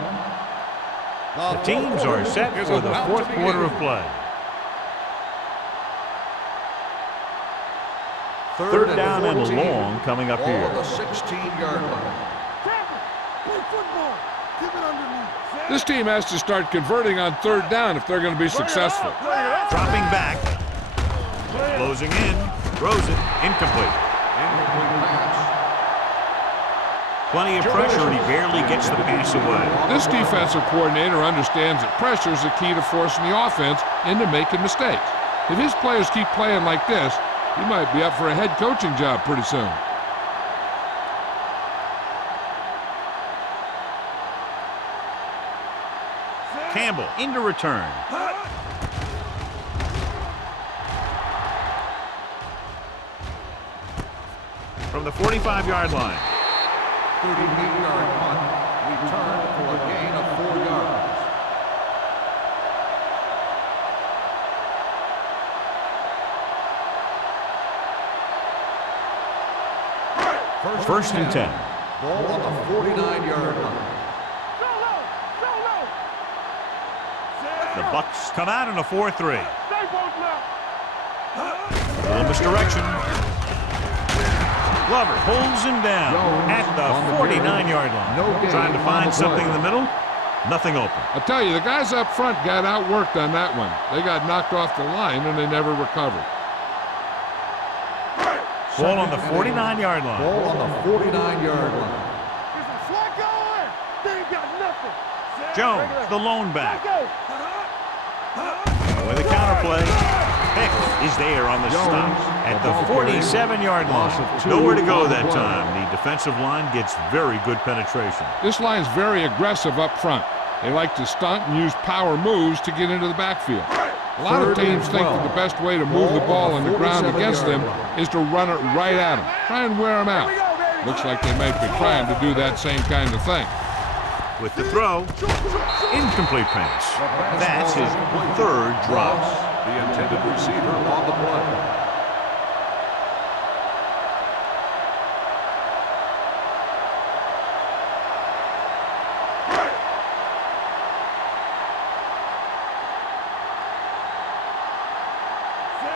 The teams are set for the fourth quarter of play. Third down and long coming up here. The 16-yard line. Play football. Keep it underneath. This team has to start converting on third down if they're going to be successful. Dropping back. Closing in. Throws it. Incomplete. Plenty of pressure, and he barely gets the pass away. This defensive coordinator understands that pressure is the key to forcing the offense into making mistakes. If his players keep playing like this, he might be up for a head coaching job pretty soon. Campbell into return. From the 45-yard line. 38-yard punt. Return for a gain of 4 yards. First and 10. Ball on the 49-yard line. The Bucks come out in a 4-3. Little misdirection. Glover pulls him down at the 49-yard line. Trying to find something in the middle. Nothing open. I'll tell you, the guys up front got outworked on that one. They got knocked off the line and they never recovered. Ball on the 49-yard line. Ball on the 49-yard line. Jones, the lone back. With a counterplay. Heck is there on the stop at the 47-yard line. Nowhere to go that time. The defensive line gets very good penetration. This line's very aggressive up front. They like to stunt and use power moves to get into the backfield. A lot of teams think that the best way to move the ball on the ground against them is to run it right at them. Try and wear them out. Looks like they might be trying to do that same kind of thing. With the throw, incomplete pass. That's his third drop. The intended receiver on the play.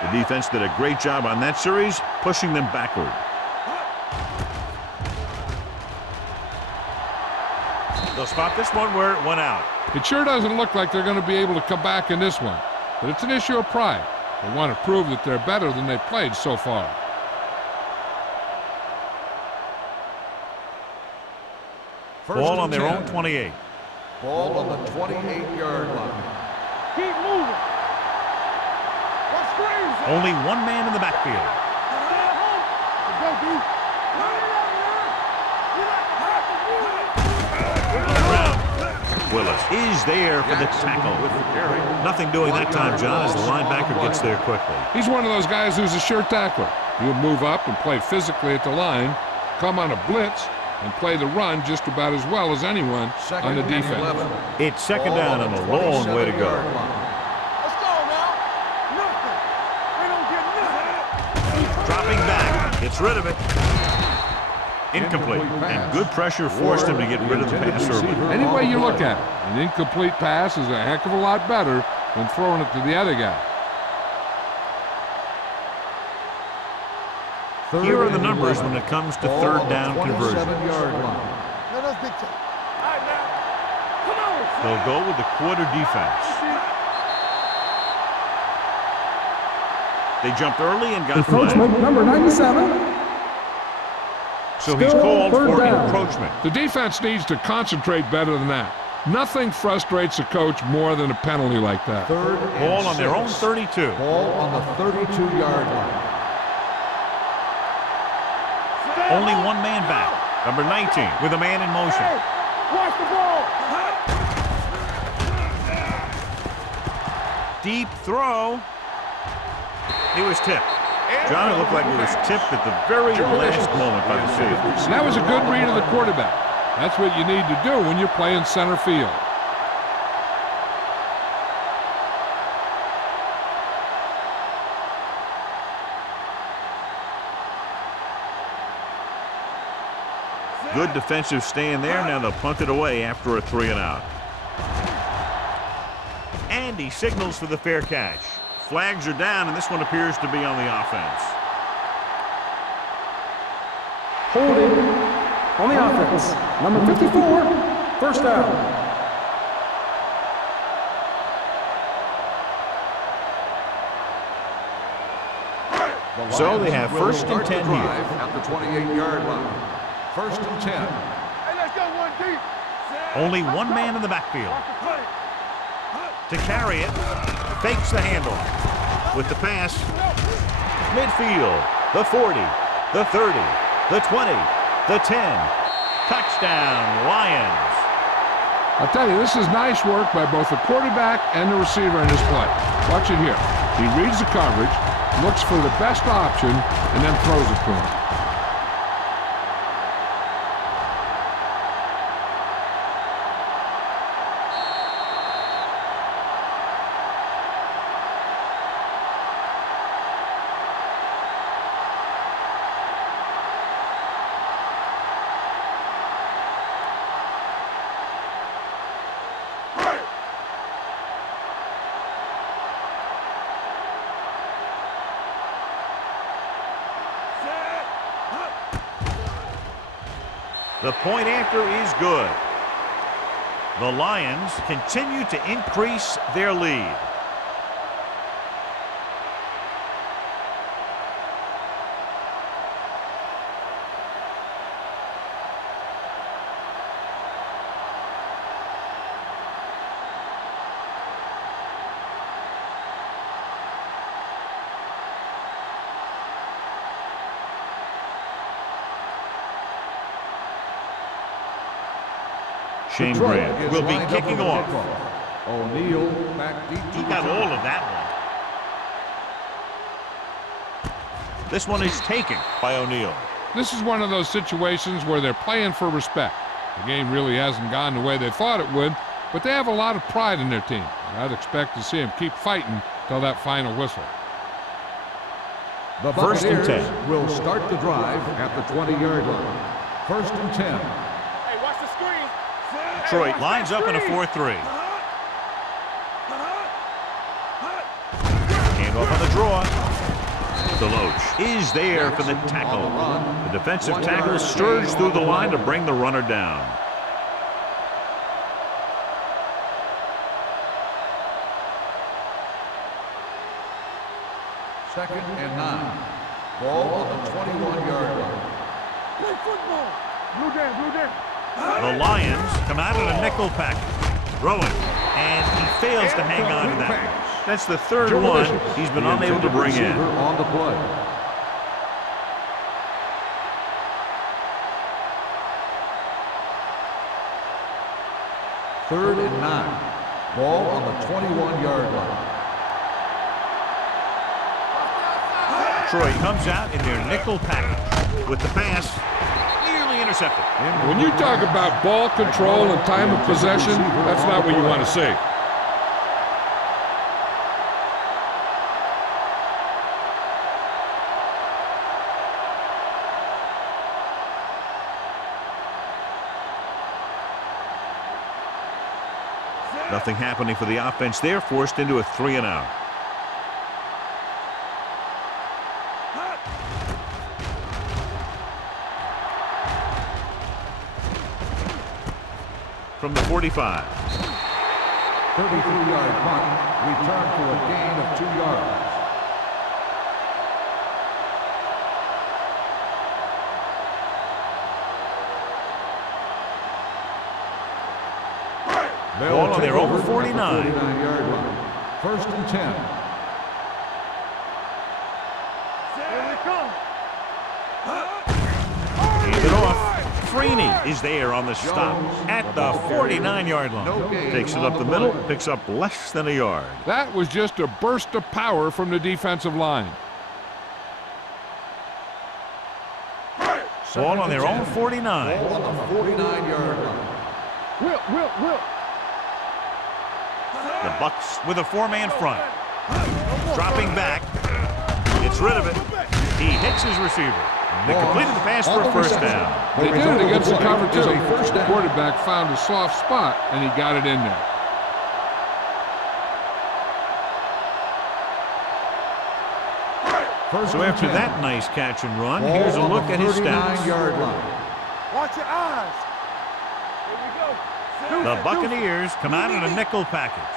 The defense did a great job on that series, pushing them backward. They'll spot this one where it went out. It sure doesn't look like they're going to be able to come back in this one, but it's an issue of pride. They want to prove that they're better than they've played so far. Ball on their own 28. Ball on the 28-yard line. Keep moving. Only one man in the backfield. Willis is there for the tackle. Nothing doing that time, John, as the linebacker gets there quickly. He's one of those guys who's a sure tackler. He'll move up and play physically at the line, come on a blitz, and play the run just about as well as anyone on the defense. It's second down and a long way to go. Let's go now. Nothing. They don't get nothing. Dropping back, gets rid of it. Incomplete, and good pressure forced him to get rid of the pass early. Any way you look at it, an incomplete pass is a heck of a lot better than throwing it to the other guy. Here are the numbers when it comes to third down conversion. They'll go with the quarter defense. They jumped early and got Encroachment, number 97. So he's called for encroachment. The defense needs to concentrate better than that. Nothing frustrates a coach more than a penalty like that. Ball on their own 32. Ball on the 32-yard line. Only one man back. Number 19 with a man in motion. Watch the ball. Deep throw. He was tipped. John, it looked like it was tipped at the very last moment by the safety. That was a good read of the quarterback. That's what you need to do when you're playing center field. Good defensive stand there. Now they'll punt it away after a 3-and-out. And he signals for the fair catch. Flags are down, and this one appears to be on the offense. Holding on the offense. Number 54, first down. So they have first and 10 here. At the 28-yard line. First and 10. Hey, let's go one deep. Only one man in the backfield. To carry it, fakes the handoff. With the pass, midfield, the 40, the 30, the 20, the 10. Touchdown, Lions. I'll tell you, this is nice work by both the quarterback and the receiver in this play. Watch it here. He reads the coverage, looks for the best option, and then throws it to him. The point after is good. The Lions continue to increase their lead. Shane Graham will be kicking off. O'Neal back deep. He got all of that one. This one is taken by O'Neal. This is one of those situations where they're playing for respect. The game really hasn't gone the way they thought it would, but they have a lot of pride in their team. And I'd expect to see them keep fighting till that final whistle. The First and 10. Will start the drive at the 20-yard line. First and 10. Hey, watch the screen. Detroit lines up in a 4-3. Hand off on the draw. Deloach is there for the tackle. The defensive tackle stirs through the line to bring the runner down. Second and 9. Ball on the 21-yard line. Play football. Blue down. The Lions come out in a nickel package. Throwing. And he fails to hang on to that. That's the third one he's been unable to bring in. On the play. Third and 9. Ball on the 21-yard line. Detroit comes out in their nickel package with the pass. Nearly intercepted. When you talk about ball control and time of possession, that's not what you want to see. Nothing happening for the offense there, forced into a 3-and-out. From the 45. 33-yard punt, return for a gain of 2 yards. Ball on their own 49. 49-yard line. First and 10. Here we come. Hand it off. Freeney is there on the stop at the 49-yard line. Takes it up the middle, picks up less than a yard. That was just a burst of power from the defensive line. Ball on their own 49. Ball on the 49-yard line. Will. The Bucks with a four-man front. Dropping back. Gets rid of it. He hits his receiver. They completed the pass for a first down. They did it against the cover two. The quarterback found a soft spot, and he got it in there. So after that nice catch and run, here's a Ball look on at the his stats. 39-yard line. Watch your eyes. Here we go. The Buccaneers come out in a nickel package.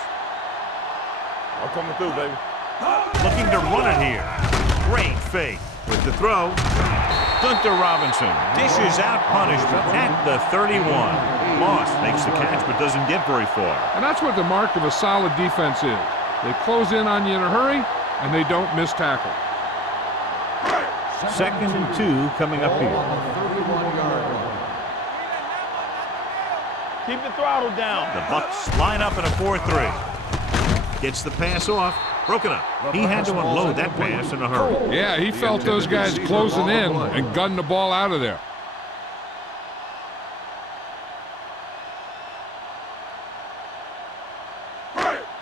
I'm coming through, baby. Looking to run it here. Great fake. With the throw, Gunter Robinson dishes out punishment at the 31. Moss makes the catch but doesn't get very far. And that's what the mark of a solid defense is. They close in on you in a hurry, and they don't miss tackle. Second and 2 coming up here. On the 31-yard line. Keep the throttle down. The Bucs line up in a 4-3. Gets the pass off. Broken up. He had to unload that pass in a hurry. Yeah, he felt those guys closing in and gunned the ball out of there.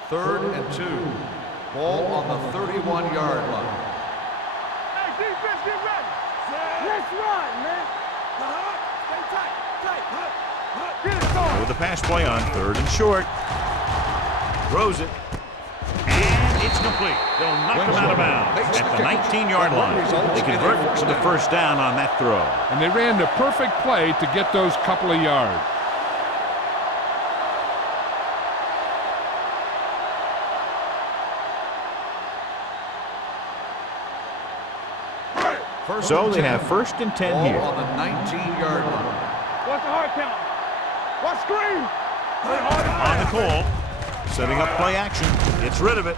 Third and 2. Ball on the 31-yard line. Hey, defense, get ready. Let's run, man. Stay tight. Get it going. With the pass play on 3rd and short. Throws it. And it's complete. They'll knock him out of bounds at the 19-yard line. They convert to the first down on that throw. And they ran the perfect play to get those couple of yards. So they have 1st and 10 Ball here. on the 19-yard line. Watch the hard count. Watch screen. On the call. Setting up play action. Gets rid of it.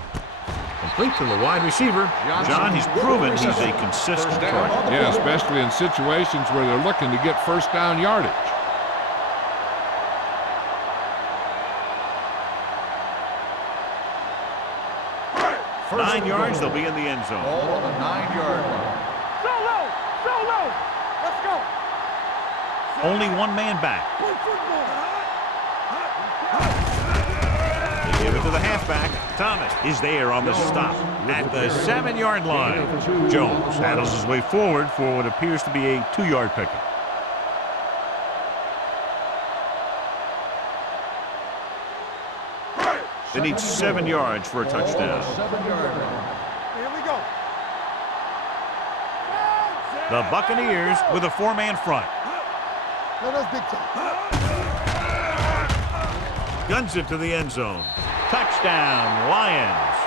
Complete to the wide receiver. John, he's proven he's a consistent target. Yeah, especially in situations where they're looking to get first down yardage. First 9 and yards, goal. they'll be in the end zone. Ball on the 9-yard line. Solo. Solo. Let's go. Only one man back. Play football. They give it to the halfback. Thomas is there on the stop at the 7-yard line. Jones paddles his way forward for what appears to be a 2-yard pickup. They need 7 yards for a touchdown. 7-yard line. Here we go. The Buccaneers with a 4-man front. Let us big time. Guns it to the end zone. Touchdown, Lions.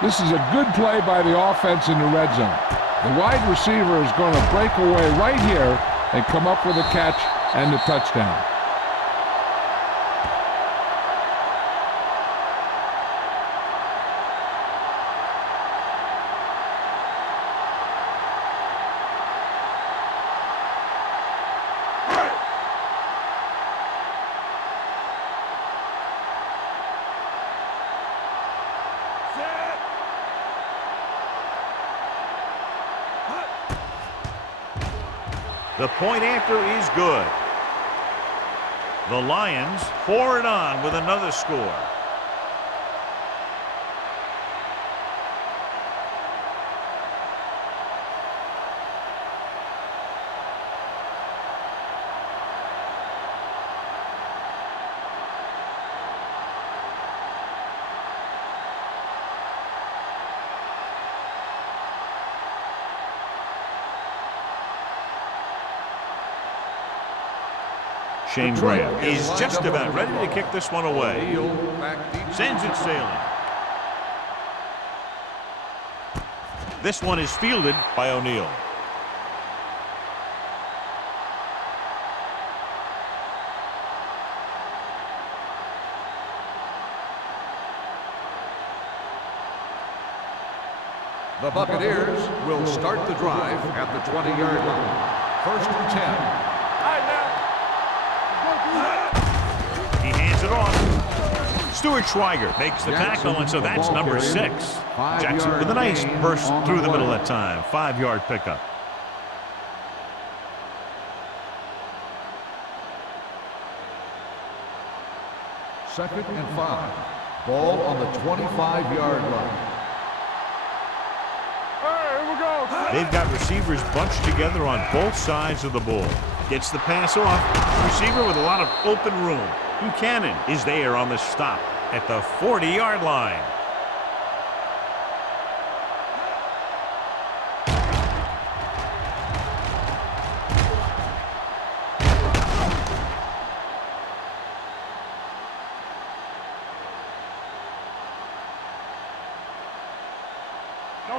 This is a good play by the offense in the red zone. The wide receiver is going to break away right here and come up with a catch and the touchdown. The point after is good. The Lions pour it on with another score. Shane Graham is just about ready to kick this one away. Sends it sailing. This one is fielded by O'Neal. The Buccaneers will start the drive at the 20-yard line. 1st and 10. All right, now. He hands it off. Stuart Schweiger makes the tackle, and so that's number 6. Jackson with a nice burst through the middle that time. 5-yard pickup. Second and 5. Ball on the 25-yard line. They've got receivers bunched together on both sides of the ball. Gets the pass off. Receiver with a lot of open room. Buchanan is there on the stop at the 40-yard line.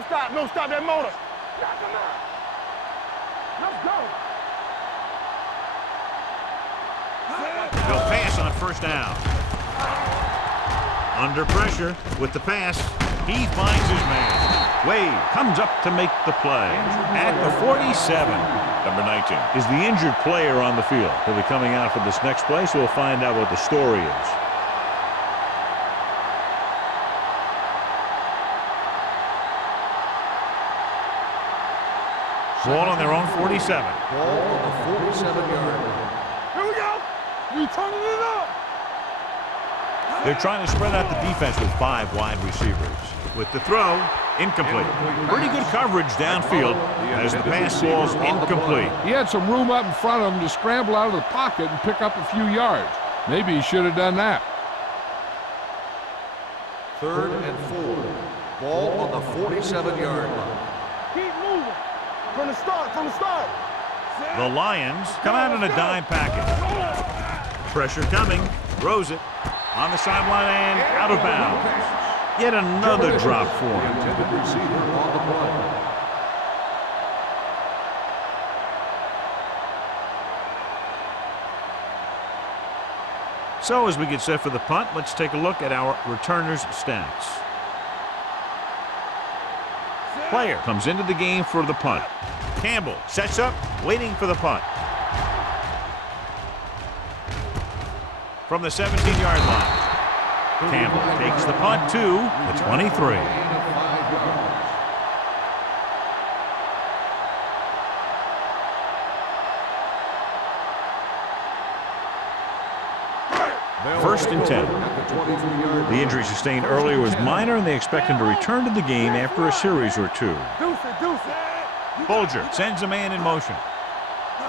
Don't stop. Don't stop that motor. Knock him out. Let's go. They'll pass on first down. Under pressure with the pass. He finds his man. Wade comes up to make the play. At the 47. Number 19 is the injured player on the field. He'll be coming out for this next play, so we'll find out what the story is. Ball on their own 47. Ball on the 47-yard line. Here we go. We turning it up. They're trying to spread out the defense with 5 wide receivers. With the throw, incomplete. Pretty good coverage downfield as the pass falls incomplete. He had some room up in front of him to scramble out of the pocket and pick up a few yards. Maybe he should have done that. 3rd and 4. Ball on the 47-yard line. Keep moving. From the start. The Lions come out in a dime package. Pressure coming. Throws it. On the sideline and out of bounds. Yet another drop for The him. intended receiver on the play. So as we get set for the punt, let's take a look at our returners' stats. Player comes into the game for the punt. Campbell sets up, waiting for the punt. From the 17-yard line. Campbell takes the punt to the 23. First and 10. The injury sustained earlier was minor, and they expect him to return to the game after a series or two. Deuce it. Bolger sends a man in motion.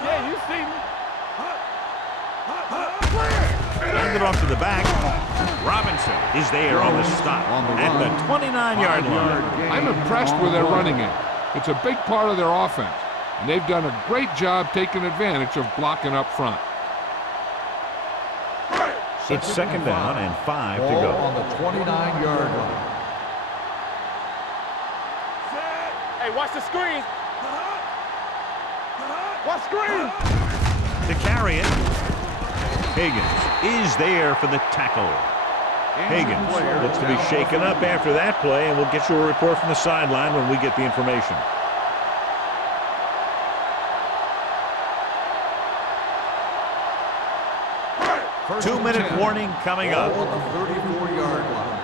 Yeah, you see me. Handed off to the back. Robinson is there on the stop at the 29-yard line. I'm impressed with their running game. It's a big part of their offense, and they've done a great job taking advantage of blocking up front. It's second down and 5 to Ball go. on the 29-yard line. Hey, watch the screen. Watch screen. To carry it, Higgins is there for the tackle. Higgins looks to be shaken up after that play, and we'll get you a report from the sideline when we get the information. First 2-minute and 10. warning coming up. Ball on the 34-yard line.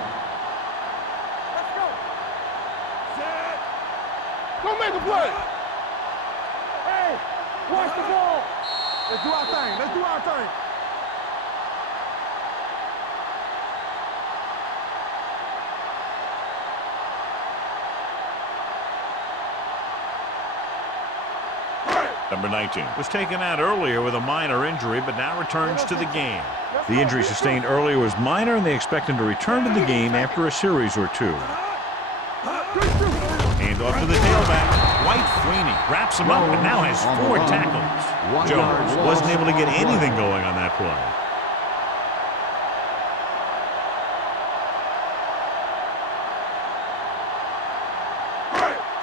Let's go. Don't make a play. Hey, watch the ball. Let's do our thing. Number 19 was taken out earlier with a minor injury, but now returns to the game. The injury sustained earlier was minor, and they expect him to return to the game after a series or two. Hand off to the tailback. White Freeney wraps him up and now has 4 tackles. Jones wasn't able to get anything going on that play.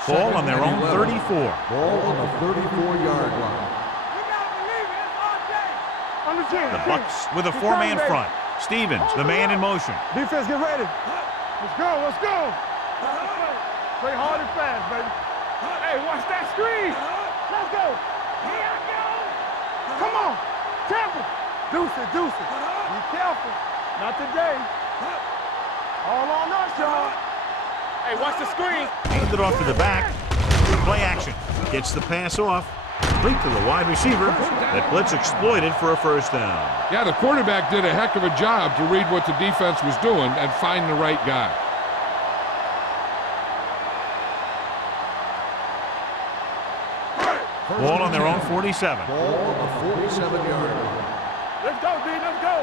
Ball on their own 34. Ball on the 34-yard line. The Bucks with a 4-man front. Stevens, the man in motion. Defense, get ready. Let's go. Play hard and fast, baby. Hey, watch that screen. Let's go. Here I go. Come on. Temple. Deuce it. Be careful. Not today. All on us, y'all. Hey, watch the screen. Handed off to the back. Play action. Gets the pass off. Complete to the wide receiver. That blitz exploited for a first down. Yeah, the quarterback did a heck of a job to read what the defense was doing and find the right guy. Ball on their own 47. Ball on the 47-yard line. Let's go, D. Let's go.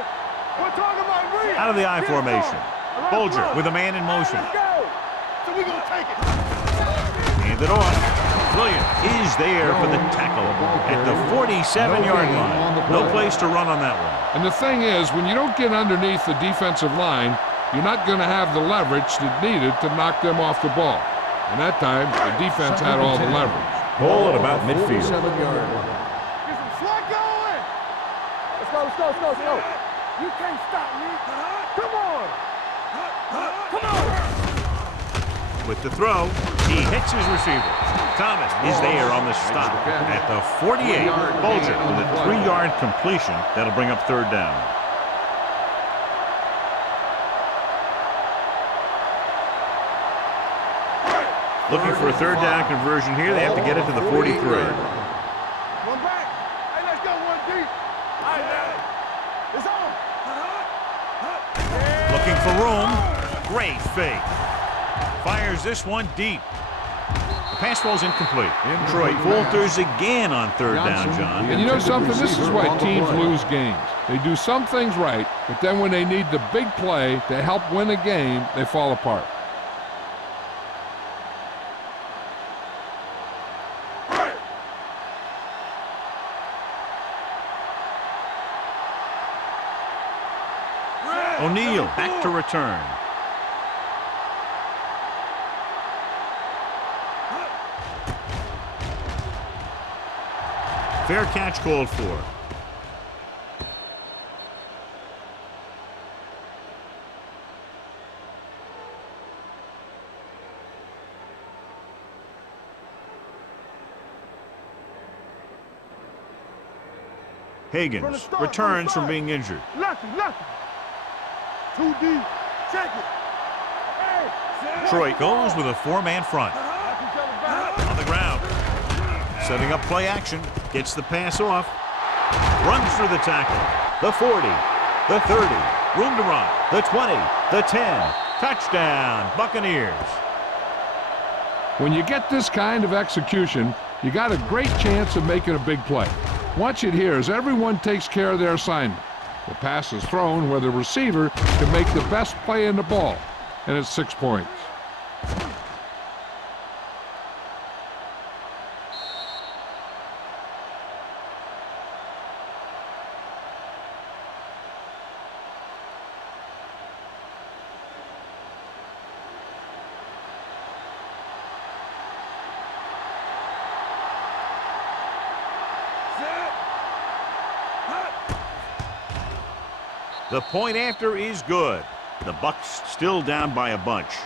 We're talking about Reed. Out of the I formation. Bolger with a man in motion. Let's go. So we're going to take it. Handed off. Williams is there for the tackle at the 47-yard line. No place to run on that one. And the thing is, when you don't get underneath the defensive line, you're not going to have the leverage that's needed to knock them off the ball. And that time, the defense had all the leverage. Ball at about midfield. 47-yard line. Get some slug going. Let's go, let's go, let's go, let's go. You can't stop me. Come on. Come on. With the throw, he hits his receiver. Thomas is there on the stop at the 48. Bulger with a 3-yard completion. That'll bring up third down. Looking for a third down conversion here. They have to get it to the 43. One back. Hey, let's go one deep. All right, now. It's on. Looking for room. Great fake. Fires this one deep. The pass ball's incomplete. Detroit falters again on third down, John. And you know something? This is why teams lose games. They do some things right, but then when they need the big play to help win a game, they fall apart. O'Neal back to return. Fair catch called for. Higgins returns from being injured. Lucky. Too deep. Check it. Hey. Detroit goes with a 4-man front. On the ground. Setting up play action. Gets the pass off. Runs through the tackle. The 40. The 30. Room to run. The 20. The 10. Touchdown, Buccaneers. When you get this kind of execution, you got a great chance of making a big play. Watch it here as everyone takes care of their assignment. The pass is thrown where the receiver can make the best play in the ball, and it's 6 points. The point after is good. The Bucs still down by a bunch.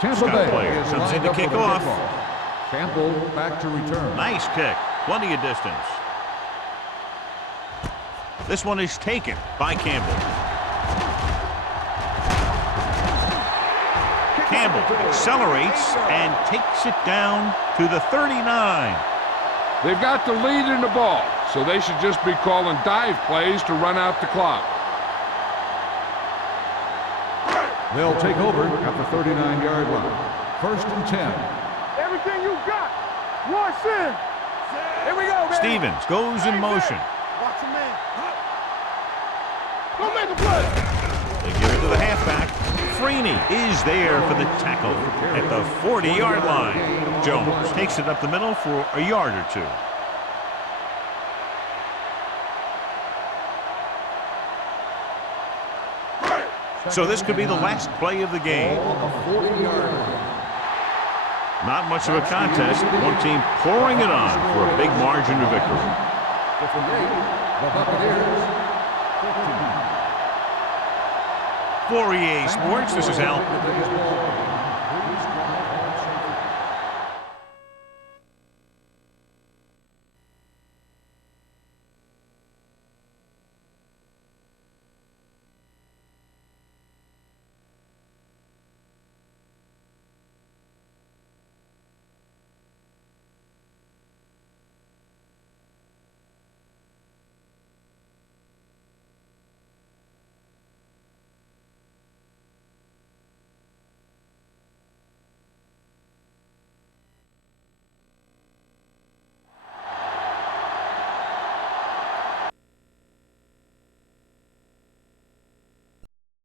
Tampa Scott Bay player is comes in lined to up kick for the off. kickoff. Campbell back to return. Nice kick. Plenty of distance. This one is taken by Campbell. Campbell accelerates and takes it down to the 39. They've got the lead in the ball, so they should just be calling dive plays to run out the clock. They'll take over at the 39-yard line. 1st and 10. Everything you got. Rush in. Here we go, baby. Stevens goes in motion. Watch him, man. Go make a play. They give it to the halfback. Freeney is there for the tackle at the 40-yard line. Jones takes it up the middle for a yard or two. So this could be the last play of the game. Not much of a contest. One team pouring it on for a big margin of victory. The Buccaneers. 4 EA Sports, this is Al.